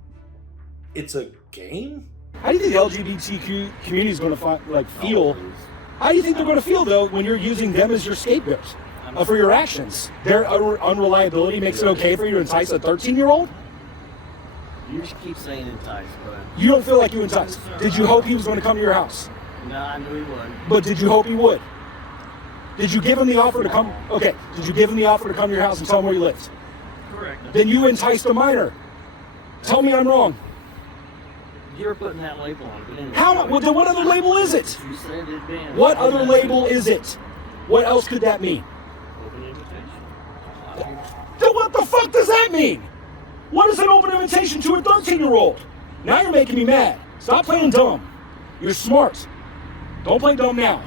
It's a game? How do you think the LGBTQ community is going to feel? How do you think they're going to feel, though, when you're using them as your scapegoat for your actions? Their unreliability makes it okay for you to entice a 13-year-old? You just keep saying entice, but You don't feel like you enticed. Did you hope he was going to come to your house? no, I knew he would. But did you hope he would? Did you give him the offer to come? Okay. Did you give him the offer to come to your house and tell him where you lived? Correct. Then you enticed a minor. Tell me I'm wrong. You're putting that label on it. But anyway, How? Well, then what other label is it? You said it then. What other label is it? What else could that mean? Open invitation. Then what the fuck does that mean? What is an open invitation to a 13-year-old? Now you're making me mad. Stop playing dumb. You're smart. Don't play dumb now.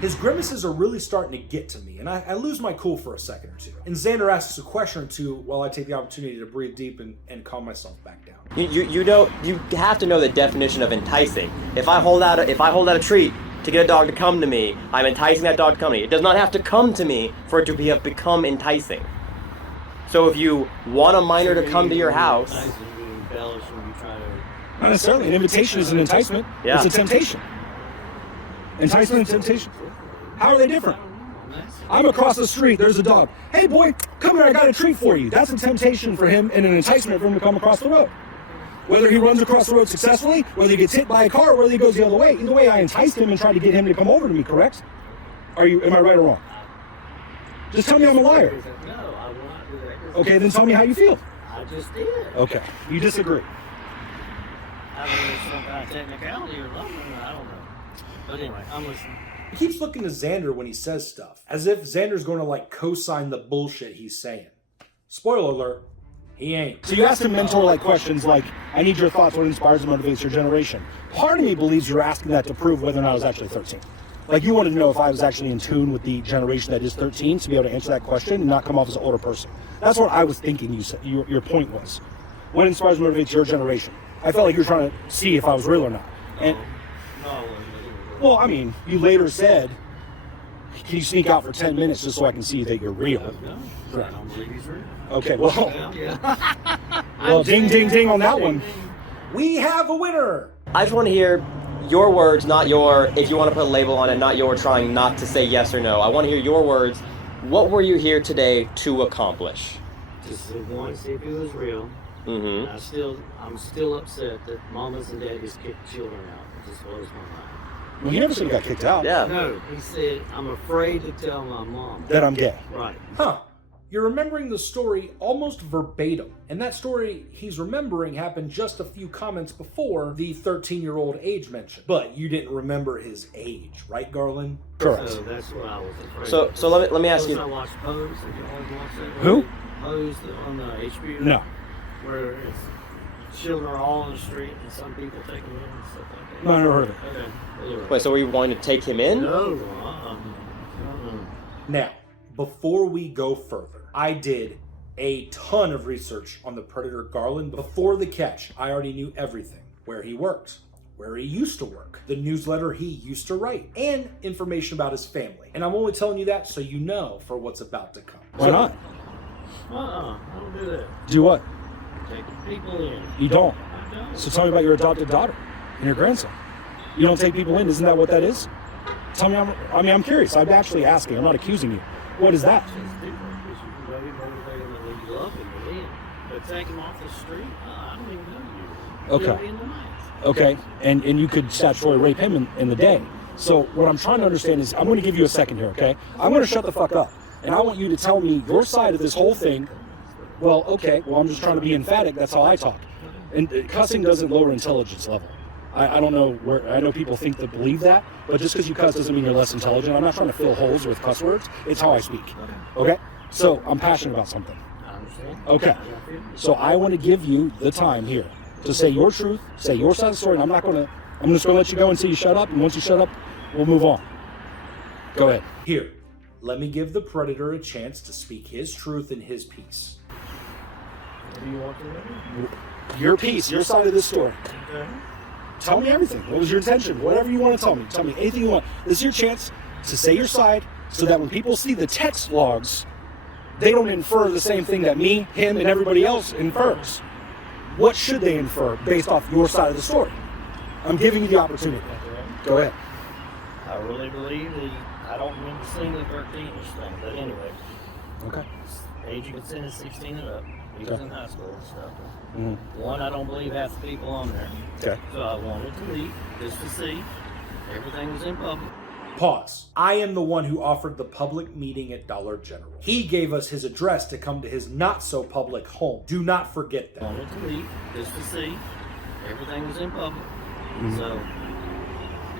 His grimaces are really starting to get to me, and I lose my cool for a second or two. And Xander asks a question or two while I take the opportunity to breathe deep and calm myself back down. You have to know the definition of enticing. If I hold out a treat to get a dog to come to me, I'm enticing that dog to come to me. It does not have to come to me for it to have become enticing. So if you want a minor to come to your house, Not necessarily. An invitation is an enticement. Yeah. It's a temptation. Enticement and temptation. How are they different? I'm across the street. There's a dog. Hey, boy, come here. I got a treat for you. That's a temptation for him and an enticement for him to come across the road. Whether he runs across the road successfully, whether he gets hit by a car, or whether he goes the other way. Either way, I enticed him and tried to get him to come over to me, correct? Am I right or wrong? Just tell me I'm a liar. No, I will not do that. Okay, then tell me how you feel. I just did. Okay, you disagree. I don't know if it's some kind of technicality or something. I don't know. But anyway, I'm listening. He keeps looking to Xander when he says stuff, as if Xander's going to co-sign the bullshit he's saying. Spoiler alert, he ain't. So you asked him mentor-like questions like, I need your thoughts, what inspires and motivates your generation. Part of me believes you're asking that to prove whether or not I was actually 13. Like you wanted to know if I was actually in tune with the generation that is 13 to be able to answer that question and not come off as an older person. That's what I was thinking you said, your point was. What inspires and motivates your generation? I felt like you were trying to see if I was real or not. And well, I mean, you later said, can you sneak out for 10 minutes just so I can see that you're real? No, I don't believe he's real. Okay, well, well, ding, ding, ding on that one. We have a winner! I just want to hear your words, not your, if you want to put a label on it, not your trying not to say yes or no. I want to hear your words. What were you here today to accomplish? Just want to see if he was real. Mm-hmm. I'm still upset that mamas and daddies kick children out. It just blows my mind. Well, he never said he got kicked out. Yeah. No, he said, I'm afraid to tell my mom. That I'm gay. Right. Huh. You're remembering the story almost verbatim. And that story he's remembering happened just a few comments before the 13-year-old age mentioned. But you didn't remember his age, right, Garland? Correct. So that's what I was afraid of. So let me ask I you. watched Pose. Did you always watch that? Who? Pose on the HBO. No. Where children are all on the street and some people take them in and stuff like that. No, I never heard of it. Okay. Anyway. Wait, so were you wanting to take him in? No. Now, before we go further, I did a ton of research on the predator Garland. Before the catch, I already knew everything. Where he worked, where he used to work, the newsletter he used to write, and information about his family. And I'm only telling you that so you know for what's about to come. Why not? I don't do that. Do what? Take people in. You don't. I don't. So tell me about your adopted daughter and your grandson. You don't take people in, isn't that what that is? Tell me, I'm curious. I'm actually asking. I'm not accusing you. What is that? It's different because you can go motivate them and you love them in. But to take him off the street. I don't even know you. Okay. He'll be in the night. Okay, and you could statutory rape him in the day. So what I'm trying to understand is, I'm going to give you a second here, okay? I'm going to shut the fuck up, and I want you to tell me your side of this whole thing. Well, okay, well, I'm just trying to be emphatic. That's how I talk. And cussing doesn't lower intelligence level. I don't know where, I know people think to believe that, but just because you cuss doesn't mean you're less intelligent. I'm not trying to fill holes with cuss words. It's how I speak, okay? So I'm passionate about something. I understand. Okay, so I want to give you the time here to say your truth, say your side of the story, and I'm just going to let you go until you shut up, and once you shut up, we'll move on. Go ahead. Here, let me give the predator a chance to speak his truth and his piece. What do you want to know? Your piece, your side of this story. Okay. Tell me everything. What was your intention? Whatever you want to tell me. Tell me anything you want. This is your chance to say your side so that when people see the text logs, they don't infer the same thing that me, him, and everybody else infers. What should they infer based off your side of the story? I'm giving you the opportunity. Go ahead. I really believe I don't remember seeing the 13-ish thing, but anyway. Okay. Age of consent is 16 and up. He was in high school and stuff. Mm-hmm. One, I don't believe half the people on there. Okay. So I wanted to leave just to see. Everything was in public. Pause. I am the one who offered the public meeting at Dollar General. He gave us his address to come to his not-so-public home. Do not forget that. Wanted to leave just to see. Everything was in public. Mm-hmm. So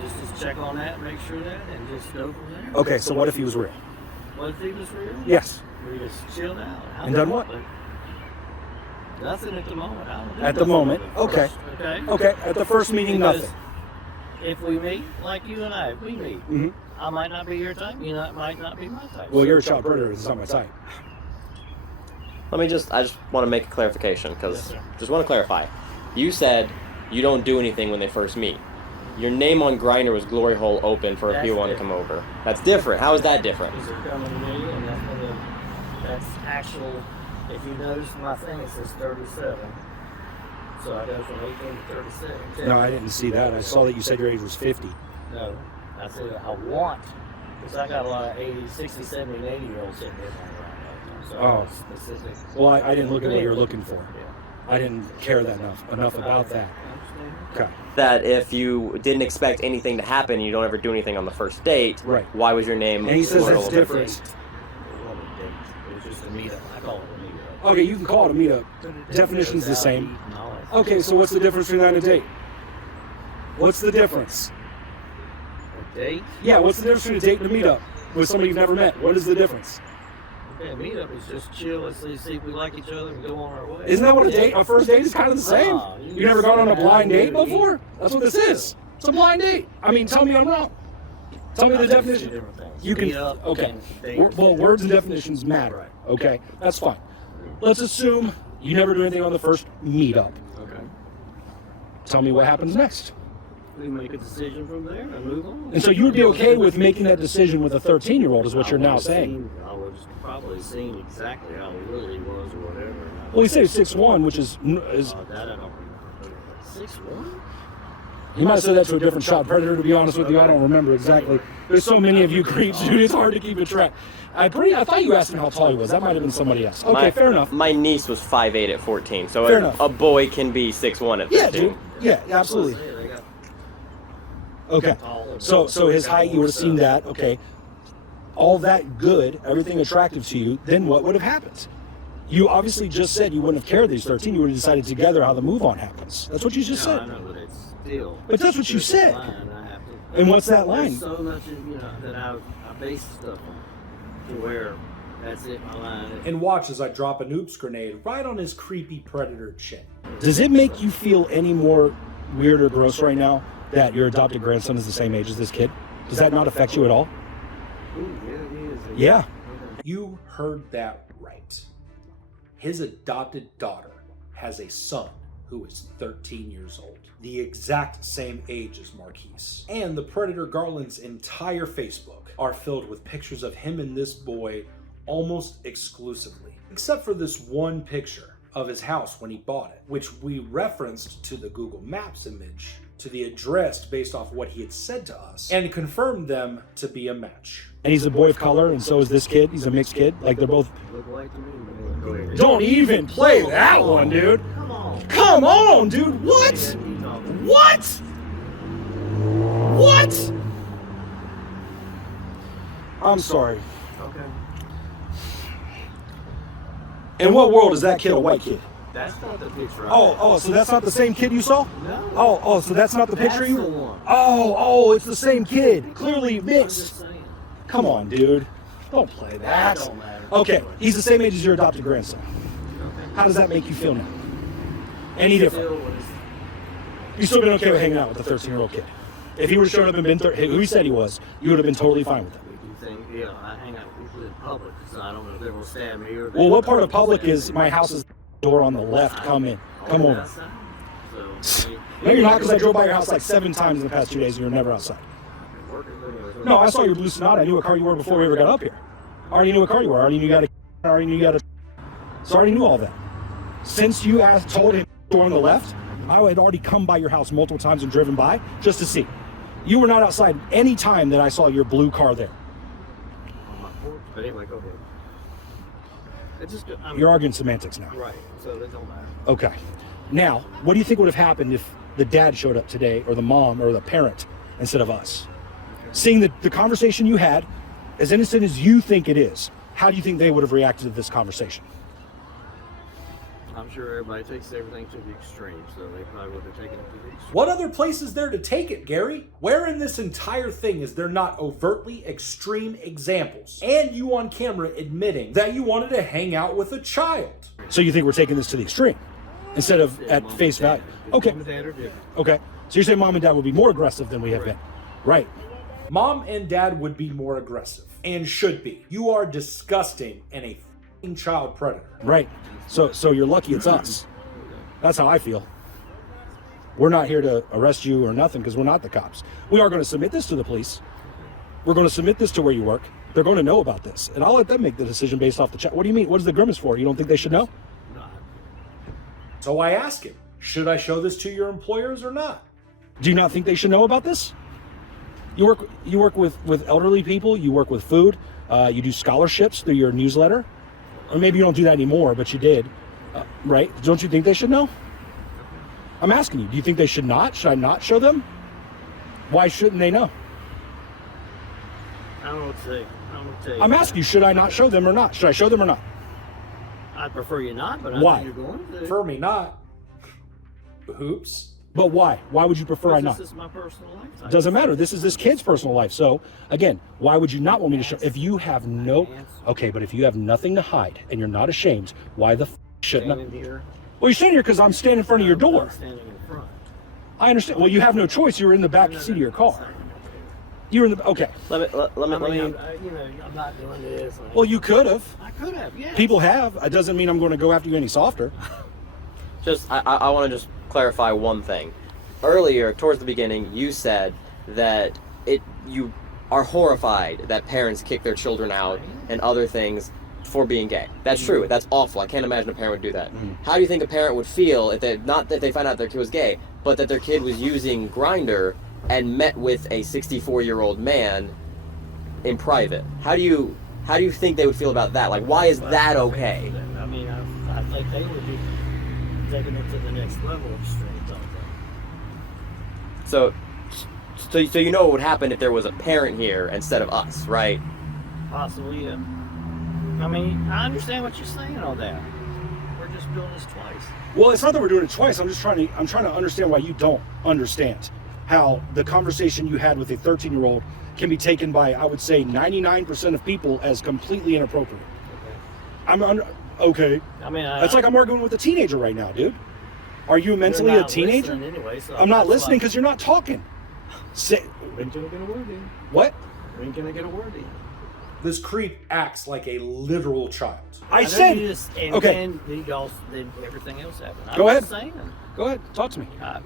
just check on that, make sure that, and just go from there. Okay, so what if he was real? What if he was real? Yes. We just chilled out. And done what? Nothing at the moment. I don't do At the nothing moment, at okay. first, okay. Okay, at the first meeting, Because nothing. if we meet, like you and I, if we meet, Mm-hmm. I might not be your type. You know, it might not be my type. Well, you're a child predator. It's not my type. I just want to make a clarification, because Yes, sir. just want to clarify. You said you don't do anything when they first meet. Your name on Grindr was Glory Hole Open for if That's you want to come different. over. That's different. How is that different? Because they're coming to me, and that's actual. If you notice my thing, it says 37. So I go from 18 to 37. No, I didn't see that. I saw that you said your age was 50. No, I said I want. Because I got a lot of 80, 60, 70, and 80-year-olds sitting there right now. So I was specific. Well, I didn't look at what you were looking for. Yeah. I didn't care that enough about that. I understand. Okay. That if you didn't expect anything to happen, and you don't ever do anything on the first date. Right. Why was your name? And he says Glory that's Hole different. It wasn't a date. It was just a meetup. I call it a meetup. Okay, you can call it a meetup. Definition's the same. And all that. Okay, so what's the difference between that and a date? What's the difference? A date? Yeah, what's the difference between a date and a meetup with somebody you've never met? What is the difference? Okay, a meetup is just chill. Let's see if we like each other and go on our way. Isn't that what a first date is kind of the same? Nah, You never gone on a blind date before? That's what this is. It's a blind date. I mean, tell me I'm wrong. Tell me the definition. Different things. You can, Meetup okay. and date. Well, words and definitions matter. Okay, that's fine. Let's assume you never do anything on the first meetup. Okay. Tell me what happens next. We make a decision from there and move on. And so you would be okay with making that decision with a 13-year-old is what you're now saying. I was probably seeing exactly how he really was or whatever. Well, you say 6'1", which is That I don't remember. 6'1"? he might have said that to a different child predator, to be honest with you. I don't remember exactly. There's so many of you creeps, dude, it's hard to keep a track. I thought you asked me how tall he was. That might have been somebody else. Okay, fair enough. My niece was 5'8" at 14, so Fair enough. a boy can be 6'1" at 13. Yeah, dude. Yeah, absolutely. They got Okay. So his height, you would have seen that. Okay. All that good, everything attractive to you, then what would have happened? You obviously just said you wouldn't have cared that he's 13. You would have decided together how the move on happens. That's what you just I said. know, but it's still. But that's what you there's a said. line I have to- And what's that line? There's so much, that I base stuff on to where that's it, my line. And watch as I drop an oops grenade right on his creepy predator chin. Does it make you feel any more weird or gross right now that your adopted grandson is the same age as this kid? Does that not affect you at all? Ooh, yeah, it is. Yeah. You heard that right. His adopted daughter has a son who is 13 years old, the exact same age as Marquise. And the Predator Garland's entire Facebook are filled with pictures of him and this boy almost exclusively, except for this one picture of his house when he bought it, which we referenced to the Google Maps image, to the address based off what he had said to us, and confirmed them to be a match. And he's a boy of color, and so is this kid. He's a mixed kid. Like they're both. Look like to me, man. Go ahead. Don't even play that one, dude. Come on. Come on, dude. What? Keep talking. What? What? I'm sorry. Okay. In what world is that kid a white kid? That's not the picture. So that's not the same kid you saw? No. So that's not the picture That's you? the one. It's the same kid. Clearly I'm mixed. just saying. Come on, dude. Don't play that. That don't matter. Okay, he's the same age as your adopted grandson. Okay. How does that make you feel now? Any different? Still was- You still been okay with hanging out with the 13-year-old kid? If he would have shown up and been who he said he was, you would have been totally fine with it. You think, yeah, I hang out with people in public, so I don't know if they're gonna stab me or. Well, what part of public is my house is door on the left? Come in. Come over. So, No, you're not, because I drove by your house like 7 times in the past 2 days and you were never outside. No, I saw your blue Sonata. I knew what car you were before we ever got up here. I already knew what car you were. I already knew you got a. So I already knew all that. Since you told him door on the left, I had already come by your house multiple times and driven by just to see. You were not outside any time that I saw your blue car there. On my porch, but anyway, go ahead. It's just, I mean, You're arguing semantics now. right, so it don't matter. Okay. Now, what do you think would have happened if the dad showed up today, or the mom, or the parent, instead of us? Seeing the conversation you had, as innocent as you think it is, how do you think they would have reacted to this conversation? I'm sure everybody takes everything to the extreme, so they probably would have taken it to the extreme. What other place is there to take it, Gary? Where in this entire thing is there not overtly extreme examples and you on camera admitting that you wanted to hang out with a child? So you think we're taking this to the extreme instead of at Mom face and dad. value? Okay. Mom and dad are different. Okay. So you're saying mom and dad would be more aggressive than we have been? Right. Mom and dad would be more aggressive and should be. You are disgusting and a f***ing child predator. Right. So you're lucky it's us. That's how I feel. We're not here to arrest you or nothing because we're not the cops. We are going to submit this to the police. We're going to submit this to where you work. They're going to know about this. And I'll let them make the decision based off the chat. What do you mean? What is the grimace for? You don't think they should know? No, So I ask him, should I show this to your employers or not? Do you not think they should know about this? You work with elderly people. You work with food. You do scholarships through your newsletter. Or maybe you don't do that anymore, but you did. Right? Don't you think they should know? I'm asking you, do you think they should not? Should I not show them? Why shouldn't they know? I don't know what to say. I don't know what to tell you. I'm asking you, should I not show them or not? Should I show them or not? I'd prefer you not, but I Why? think you're going to. For me, not. Oops. But why? Why would you prefer I not? This is my personal life. Doesn't matter. This is this kid's personal life. So again, why would you not want me to show? If you have okay, but if you have nothing to hide and you're not ashamed, why the shouldn't I? Standing here. Well, you're standing here because I'm standing in front of your door. I'm standing in front. I understand. Well, you have no choice. You're in the back seat of your car. You're in the okay. Let me. I'm not doing this. Well, you could have. I could have, yeah. People have. It doesn't mean I'm going to go after you any softer. I want to just clarify one thing. Earlier, towards the beginning, you said that you are horrified that parents kick their children out and other things for being gay. That's true. That's awful. I can't imagine a parent would do that. How do you think a parent would feel if not that they found out their kid was gay, but that their kid was using Grindr and met with a 64-year-old man in private? How do you think they would feel about that? Like, why is that okay? I mean, I think they would be taking it to the next level of strength. So you know what would happen if there was a parent here instead of us, right? Possibly, yeah. I mean, I understand what you're saying on that. We're just doing this twice. Well, it's not that we're doing it twice. I'm trying to understand why you don't understand how the conversation you had with a 13-year-old can be taken by, I would say, 99% of people as completely inappropriate. Okay. I mean, It's like I'm arguing with a teenager right now, dude. Are you mentally a teenager? Anyway, so I'm not listening because you're not talking. When can I get a word in? What? When can I get a word in? This creep acts like a literal child. I said. Okay. And then everything else happened. Go ahead. Saying, Go ahead. Talk to me. I'm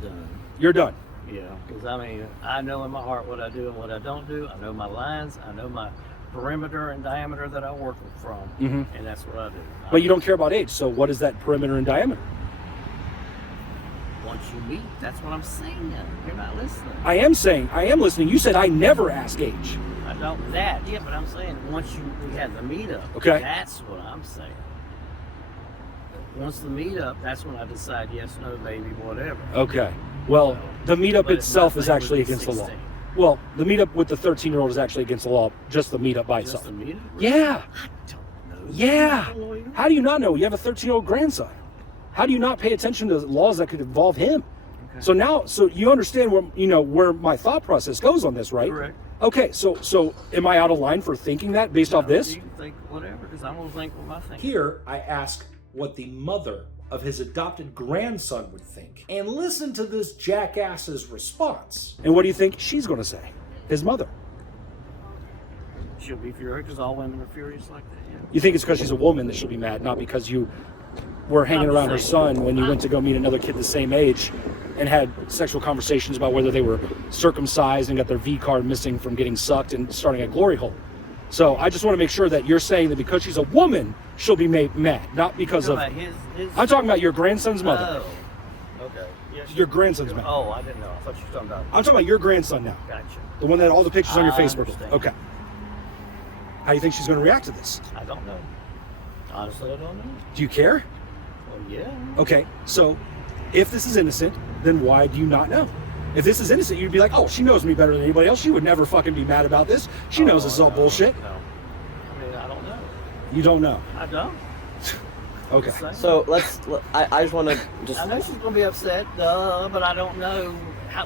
done. You're done. Yeah, because I mean, I know in my heart what I do and what I don't do. I know my lines. I know my perimeter and diameter that I work from, and that's what I do. But you don't care about age. So what is that perimeter and diameter? once you meet, that's what I'm saying. You're not listening. I am listening. You said I never ask age. I don't that. Yeah, but I'm saying once we had the meetup. Okay. That's what I'm saying. Once the meetup, that's when I decide yes, no, maybe, whatever. Okay. Well, the meetup But it's itself is nothing actually with the against the law. 16. Well, the meetup with the 13-year-old is actually against the law. Just the meetup by Just itself. the meetup? Yeah. I don't know. Yeah. I'm not a lawyer. How do you not know? You have a 13-year-old grandson. How do you not pay attention to laws that could involve him? Okay. So you understand where my thought process goes on this, right? Correct. Okay. So am I out of line for thinking that based off this? You can think whatever, because I'm gonna think what my thing. Here, I ask what the mother of his adopted grandson would think. And listen to this jackass's response. And what do you think she's going to say? His mother. She'll be furious because all women are furious like that. Yeah. You think it's because she's a woman that she'll be mad, not because you were hanging I'm around her saying- son when you went to go meet another kid the same age and had sexual conversations about whether they were circumcised and got their V card missing from getting sucked and starting a glory hole. So I just want to make sure that you're saying that because she's a woman, she'll be made mad, not because of... About his I'm talking about your grandson's mother. Oh, okay. Yeah, Your grandson's mother. Oh, I didn't know. I thought you were talking about. I'm talking about your grandson now. Gotcha. The one that all the pictures on your I Facebook. understand. Okay. How do you think she's going to react to this? I don't know. Honestly, I don't know. Do you care? Well, yeah. Okay, so if this is innocent, then why do you not know? If this is innocent, you'd be like, oh, she knows me better than anybody else. She would never fucking be mad about this. She knows this is all no, bullshit. No. I mean, I don't know. You don't know. I don't. Okay. So I just want to just. I know she's gonna be upset, but I don't know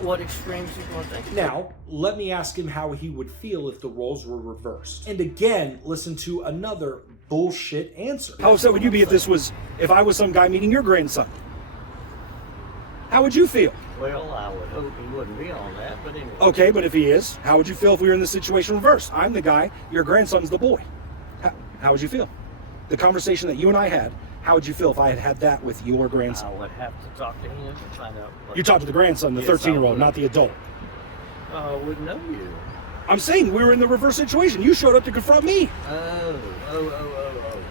what extreme she's gonna take. Now, let me ask him how he would feel if the roles were reversed. And again, listen to another bullshit answer. How upset would you be if I was some guy meeting your grandson? How would you feel? Well, I would hope he wouldn't be on that, but anyway. Okay, but if he is, how would you feel if we were in the situation reversed? I'm the guy, your grandson's the boy. How would you feel? The conversation that you and I had, how would you feel if I had had that with your grandson? I would have to talk to him and find out. You talked to the grandson, the Yes, I 13-year-old, would. not the adult. I wouldn't know you. I'm saying we were in the reverse situation. You showed up to confront me. Oh.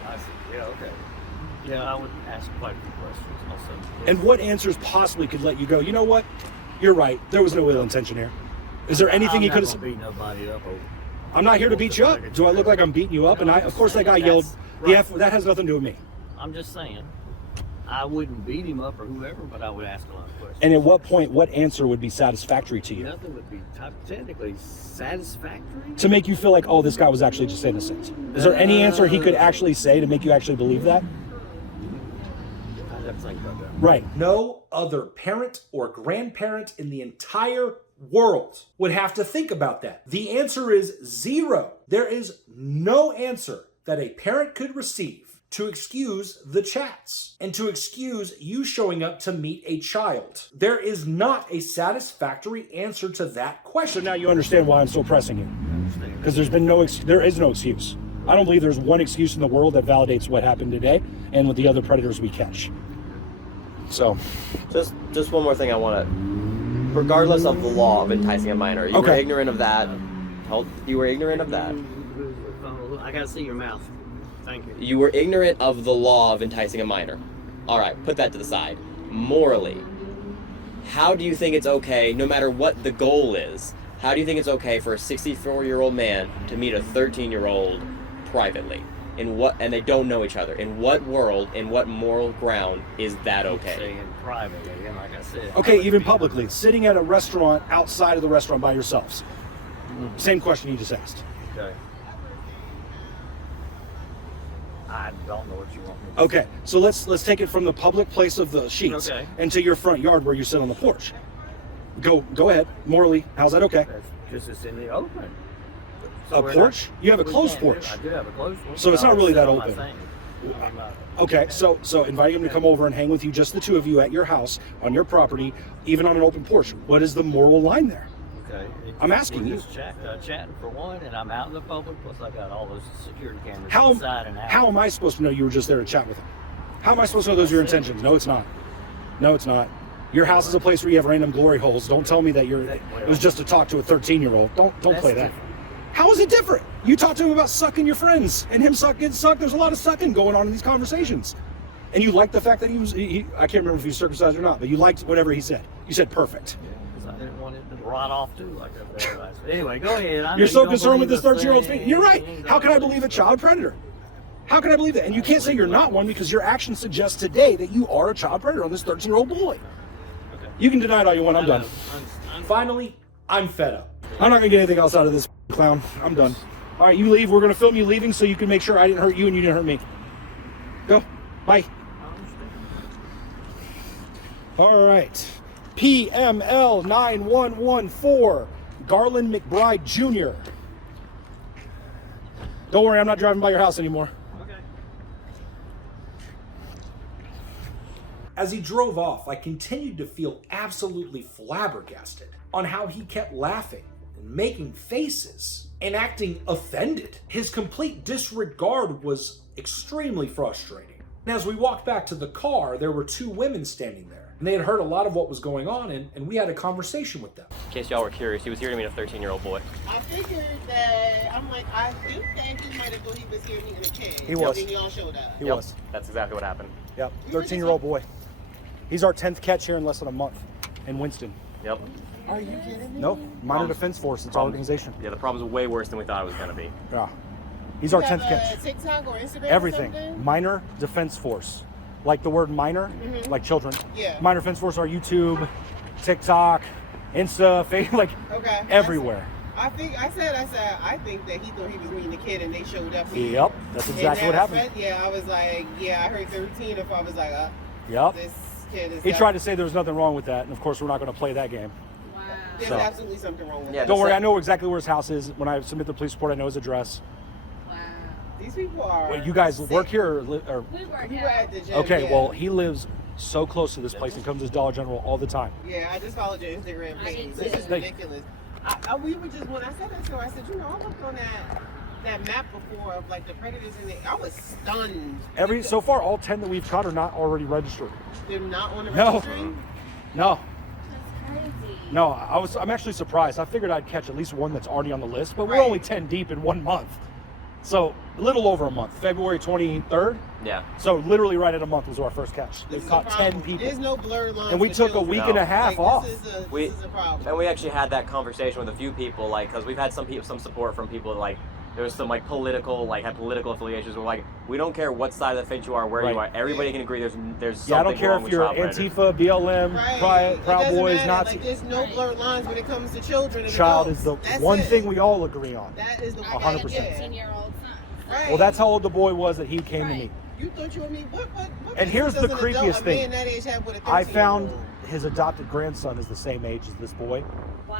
I see. Yeah, okay. Yeah, I would ask quite a few questions also. And what answers possibly could let you go, you know what? You're right. There was no ill intention here. Is there anything he could have... beat nobody up over. I'm not here to beat you up. Do I look like I'm beating you up? And of course that guy yelled, the F, that has nothing to do with me. I'm just saying, I wouldn't beat him up or whoever, but I would ask a lot of questions. And at what point, what answer would be satisfactory to you? Nothing would be technically satisfactory. To make you feel like, oh, this guy was actually just innocent. Is there any answer he could actually say to make you actually believe that? I'd have to think about that. Right. No other parent or grandparent in the entire world would have to think about that. The answer is zero. There is no answer that a parent could receive to excuse the chats and to excuse you showing up to meet a child. There is not a satisfactory answer to that So question. now you understand why I'm so pressing you. Because there is no excuse. I don't believe there's one excuse in the world that validates what happened today and with the other predators we catch. So, Just one more thing I want to. Regardless of the law of enticing a minor, you were Okay. ignorant of that. You were ignorant of that. I gotta see your mouth. Thank you. You were ignorant of the law of enticing a minor. All right, put that to the side. Morally, how do you think it's okay, no matter what the goal is, how do you think it's okay for a 64-year-old man to meet a 13-year-old privately? And they don't know each other. In what world, in what moral ground is that okay? Saying privately, and like I said. okay, even publicly, sitting at a restaurant outside of the restaurant by yourselves. Same question you just asked. Okay. I don't know what you want me to Okay, so let's take it from the public place of the sheets Okay. into your front yard where you sit on the porch. Go ahead. Morally, how's that okay? That's because it's in the open. A we're porch? You have a we closed can't do- porch. I do have a closed porch. So it's but not I really sit that on my open. thing. I'm not- Okay, so inviting him to come over and hang with you, just the two of you at your house, on your property, even on an open porch. What is the moral line there? Okay. I'm asking we're you. just chatting for one, and I'm out in the public. Plus, I got all those security cameras How inside and out. how am I supposed to know you were just there to chat with him? How am I supposed to know those are your intentions? No, it's not. No, it's not. Your house is a place where you have random glory holes. Don't tell me that it was just to talk to a 13-year-old. Don't That's play that. different. How is it different? You talk to him about sucking your friends and him getting sucked. There's a lot of sucking going on in these conversations. And you liked the fact that I can't remember if he was circumcised or not, but you liked whatever he said. You said perfect. Because I didn't want it to rot off too like that. But anyway, go ahead. I know You're so you don't concerned with believe this the 13-year-old's thing. feet. You're right. How can I believe a child predator? How can I believe that? And you can't say you're not one because your actions suggest today that you are a child predator on this 13-year-old boy. Okay. You can deny it all you want. I'm done. Finally, I'm fed up. I'm not going to get anything else out of this clown. I'm done. All right, you leave. We're going to film you leaving so you can make sure I didn't hurt you and you didn't hurt me. Go. Bye. All right. PML 9114, Garland McBride Jr. Don't worry, I'm not driving by your house anymore. Okay. As he drove off, I continued to feel absolutely flabbergasted on how he kept laughing and making faces and acting offended. His complete disregard was extremely frustrating. And as we walked back to the car, there were two women standing there. And they had heard a lot of what was going on, and we had a conversation with them. In case y'all were curious, he was here to meet a 13-year-old boy. I figured that, I'm like, I think that he might have thought he was here meeting a kid. He was. And then y'all showed up. He was. That's exactly what happened. Yep, 13-year-old boy. He's our 10th catch here in less than a month in Winston. Yep. Are you kidding me? No, Minor Defense Force, it's our organization. Yeah, the problem's way worse than we thought it was going to be. Yeah. He's our You 10th have catch. a TikTok or Instagram Everything. or something? Minor Defense Force. Like the word minor, like children. Yeah. Minor Defense Force, our YouTube, TikTok, Insta, Facebook, like Okay. everywhere. I think I said I think that he thought he was meeting a kid and they showed up here. Yep, that's exactly what happened. Yeah, I was like, yeah, I heard 13. If I was like, Yep. this kid is. He tried to say there was nothing wrong with that, and of course we're not going to play that game. There's so. absolutely something wrong with Yeah, it. Don't worry, I know exactly where his house is. When I submit the police report, I know his address. These people are. Wait, you guys sick. work here? Or We were at the gym. okay, yeah. well, he lives so close to this place and comes to Dollar General all the time. Yeah, I just followed your Instagram page. This This is is like- ridiculous. We were just, when I said that to her, I said, you know, I looked on that map before of like the predators in it. I was stunned. So far, all 10 that we've caught are not already registered. They're not on the No. registry. No. That's crazy. No, I'm actually surprised. I figured I'd catch at least one that's already on the list, but we're Right. only 10 deep in 1 month. So a little over a month, February 23rd. Yeah. So literally right at a month was our first catch. This We've is caught a 10 problem. people. There's no blurred lines. And we for took a children. week No. and a half Like, off. This is a problem. And we actually had that conversation with a few people, like, because we've had some support from people, like, there was some, like, political affiliations. We're like, we don't care what side of the fence you are, where you Right. are. Everybody can agree there's something Yeah, I don't care wrong if with you're child predators. Antifa, BLM, Right. It Proud doesn't Boys, matter. Nazi. Like, there's no blurred lines when it comes to children and Child adults. is the That's one it. thing we all agree on. That is the 100%. 13-year-old son. Right. Well, that's how old the boy was that he came to me. You thought you were me. What And here's business the does an adult, creepiest a thing. man that age have with a I found 13-year-old? his adopted grandson is the same age as this boy,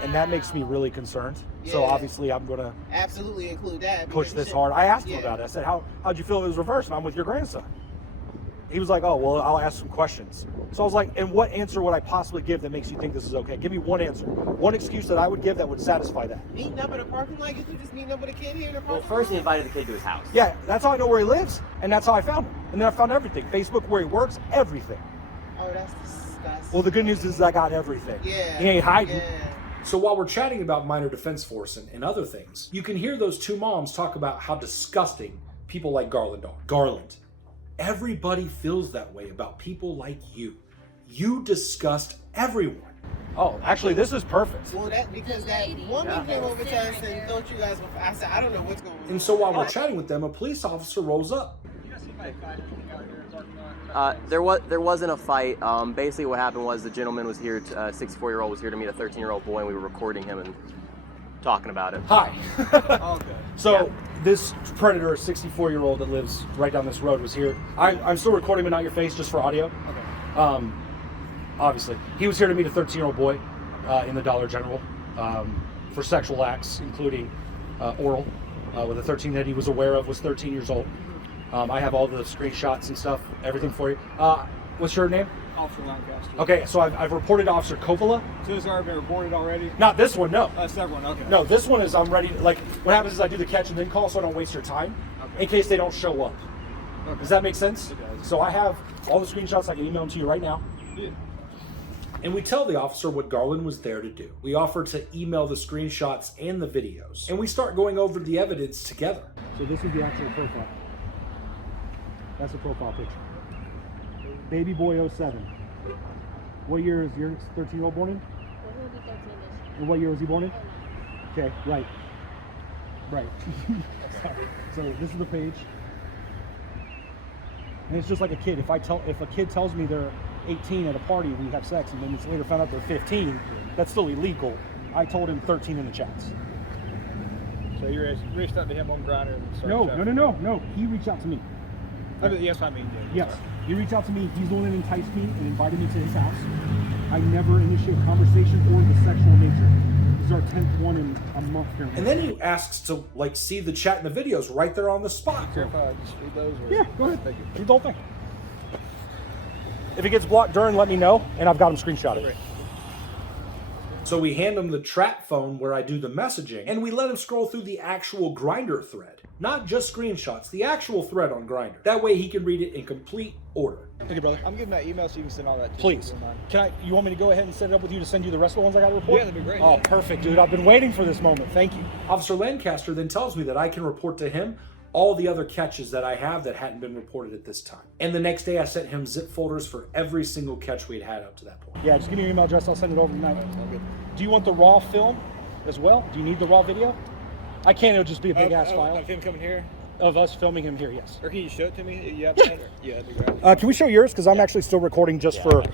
and that makes me really concerned. So Yeah. obviously I'm going to Absolutely include that. push because this you hard. I asked him Yeah. about it. I said, how'd you feel it was reversed and I'm with your grandson? He was like, oh, well, I'll ask some questions. So I was like, and what answer would I possibly give that makes you think this is okay? Give me one answer. One excuse that I would give that would satisfy that. Meeting up in a parking lot, you could just meeting up with a kid here in a parking Well, lot. first he invited the kid to his house. Yeah, that's how I know where he lives, and that's how I found him. And then I found everything. Facebook, where he works, everything. Oh, that's disgusting. Well, the good news is I got everything. Yeah. He ain't hiding. Yeah. So while we're chatting about Minor Defense Force and other things, you can hear those two moms talk about how disgusting people like Garland are. Garland, everybody feels that way about people like you. You disgust everyone. Oh, actually, this is perfect. Well, because that woman came over to us and thought you guys were. I said, I don't know what's going on. And so while we're chatting with them, a police officer rolls up. There wasn't a fight. Basically, what happened was the gentleman was here. 64-year-old was here to meet a 13-year-old boy, and we were recording him and talking about it. Hi. Okay. So this predator, 64-year-old that lives right down this road, was here. I'm still recording, but not your face, just for audio. Okay. Obviously, he was here to meet a 13-year-old boy in the Dollar General for sexual acts, including oral, with a 13 that he was aware of was 13 years old. I have all the screenshots and stuff, everything for you. What's your name? Officer Lancaster. Okay, so I've reported Officer Kovala. So this already been reported already? Not this one, no. That's that one, okay. No, this one is I'm ready. Like, what happens is I do the catch and then call so I don't waste your time in case they don't show up. Okay. Does that make sense? It does. So I have all the screenshots. I can email them to you right now. Yeah. And we tell the officer what Garland was there to do. We offer to email the screenshots and the videos. And we start going over the evidence together. So this is the actual profile. That's a profile picture. Baby boy 07. What year is your 13-year-old born in? And what year was he born in? Okay, right. Right. Sorry. So this is the page. And it's just like a kid. If a kid tells me they're 18 at a party and we have sex and then it's later found out they're 15, that's still illegal. I told him 13 in the chats. So you reached out to him on Grindr? No. He reached out to me. Yes, I mean. Yeah, yes. He reached out to me. He's the one that enticed me and invited me to his house. I never initiate conversation or the sexual nature. This is our 10th one in a month here. And then he asks to like see the chat and the videos right there on the spot. Care if I just read those? Or yeah, go ahead. Read the whole thing. If it gets blocked during, let me know, and I've got him screenshotted. So we hand him the trap phone where I do the messaging, and we let him scroll through the actual Grindr thread. Not just screenshots, the actual thread on Grindr. That way he can read it in complete order. Okay, brother. I'm getting that email so you can send all that to Please. me. You want me to go ahead and set it up with you to send you the rest of the ones I got to report? Yeah, that'd be great. Oh, perfect, dude. I've been waiting for this moment. Thank you. Officer Lancaster then tells me that I can report to him all the other catches that I have that hadn't been reported at this time. And the next day I sent him zip folders for every single catch we'd had up to that point. Yeah, just give me your email address. I'll send it over tonight. Do you want the raw film as well? Do you need the raw video? I can't. It'll just be a big ass file. Of him coming here? Of us filming him here, yes. Or can you show it to me? Yeah, that'd be great. Can we show yours? Because I'm actually still recording just for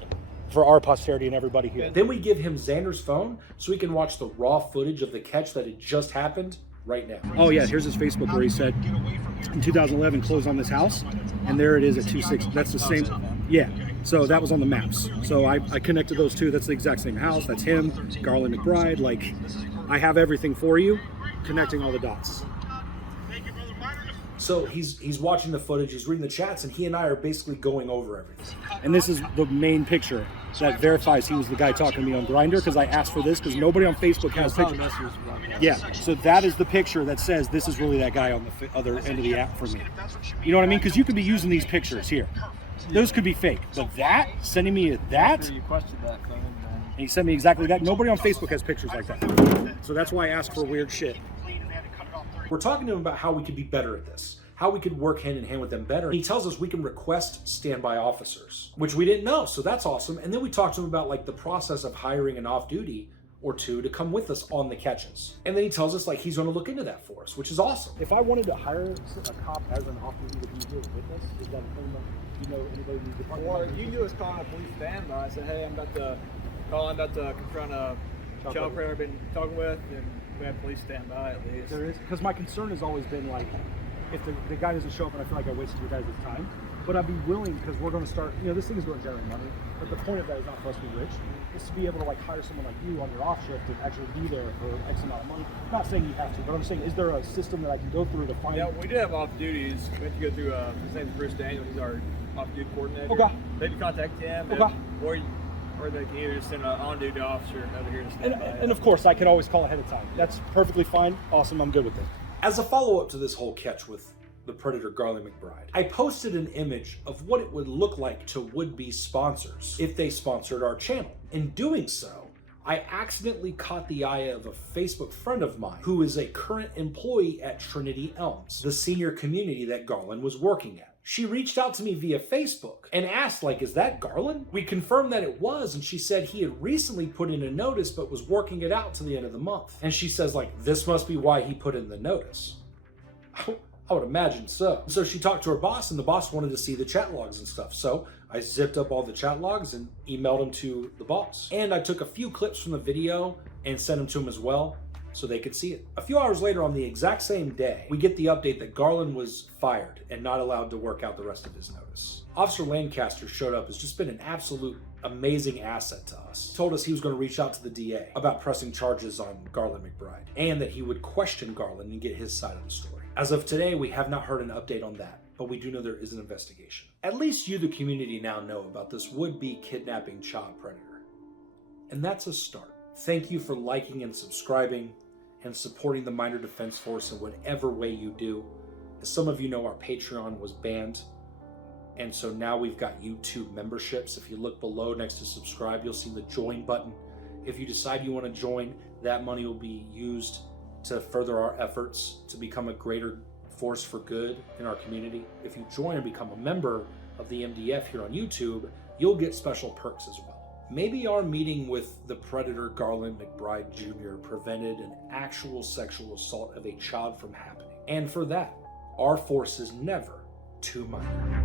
our posterity and everybody here. Then we give him Xander's phone so he can watch the raw footage of the catch that had just happened right now. Oh yeah, here's his Facebook where he said in 2011 closed on this house, and there it is at 26. That's the same. Yeah. So that was on the maps. So I connected those two. That's the exact same house. That's him, Garland McBride. Like, I have everything for you, connecting all the dots. So he's watching the footage, he's reading the chats, and he and I are basically going over everything. And this is the main picture that verifies he was the guy talking to me on Grindr, because I asked for this because nobody on Facebook has pictures. Yeah, so that is the picture that says this is really that guy on the other end of the app for me. You know what I mean? Because you could be using these pictures here. Those could be fake, but that, sending me that, You questioned that, and he sent me exactly that. Nobody on Facebook has pictures like that. So that's why I ask for weird shit. We're talking to him about how we could be better at this, how we could work hand in hand with them better. And he tells us we can request standby officers, which we didn't know, so that's awesome. And then we talked to him about like the process of hiring an off-duty or two to come with us on the catches. And then he tells us like he's going to look into that for us, which is awesome. If I wanted to hire a cop as an off-duty to be here with us, is that a thing that you know anybody in the department? Or you can do is call a police standby. Say, hey, I'm about to confront a child predator I've been talking with, and we have police standby at least. There is, because my concern has always been like, if the guy doesn't show up and I feel like I wasted your guys' time, but I'd be willing, because we're going to start, this thing is going to generate money, but the point of that is not for us to be rich, is to be able to like hire someone like you on your off shift to actually be there for X amount of money. I'm not saying you have to, but I'm saying, is there a system that I can go through to find? Yeah, we do have off duties. We have to go through, his name's Bruce Daniel, he's our off-duty coordinator. Okay. They can contact him, okay. Or they can either send an on-duty officer over here to stand by. And of course, I can always call ahead of time. That's perfectly fine. Awesome, I'm good with it. As a follow-up to this whole catch with the predator Garland McBride, I posted an image of what it would look like to would-be sponsors if they sponsored our channel. In doing so, I accidentally caught the eye of a Facebook friend of mine who is a current employee at Trinity Elms, the senior community that Garland was working at. She reached out to me via Facebook and asked, like, is that Garland? We confirmed that it was, and she said he had recently put in a notice but was working it out to the end of the month. And she says, like, this must be why he put in the notice. I would imagine so. So she talked to her boss, and the boss wanted to see the chat logs and stuff. So I zipped up all the chat logs and emailed them to the boss. And I took a few clips from the video and sent them to him as well, so they could see it. A few hours later, on the exact same day, we get the update that Garland was fired and not allowed to work out the rest of his notice. Officer Lancaster showed up, has just been an absolute amazing asset to us. He told us he was going to reach out to the DA about pressing charges on Garland McBride, and that he would question Garland and get his side of the story. As of today, we have not heard an update on that, but we do know there is an investigation. At least you, the community, now know about this would-be kidnapping child predator. And that's a start. Thank you for liking and subscribing and supporting the Minor Defense Force in whatever way you do. As some of you know, our Patreon was banned, and so now we've got YouTube memberships. If you look below next to subscribe, you'll see the join button. If you decide you want to join, that money will be used to further our efforts to become a greater force for good in our community. If you join and become a member of the MDF here on YouTube, you'll get special perks as well. Maybe our meeting with the predator Garland McBride Jr. prevented an actual sexual assault of a child from happening. And for that, our force is never too minor.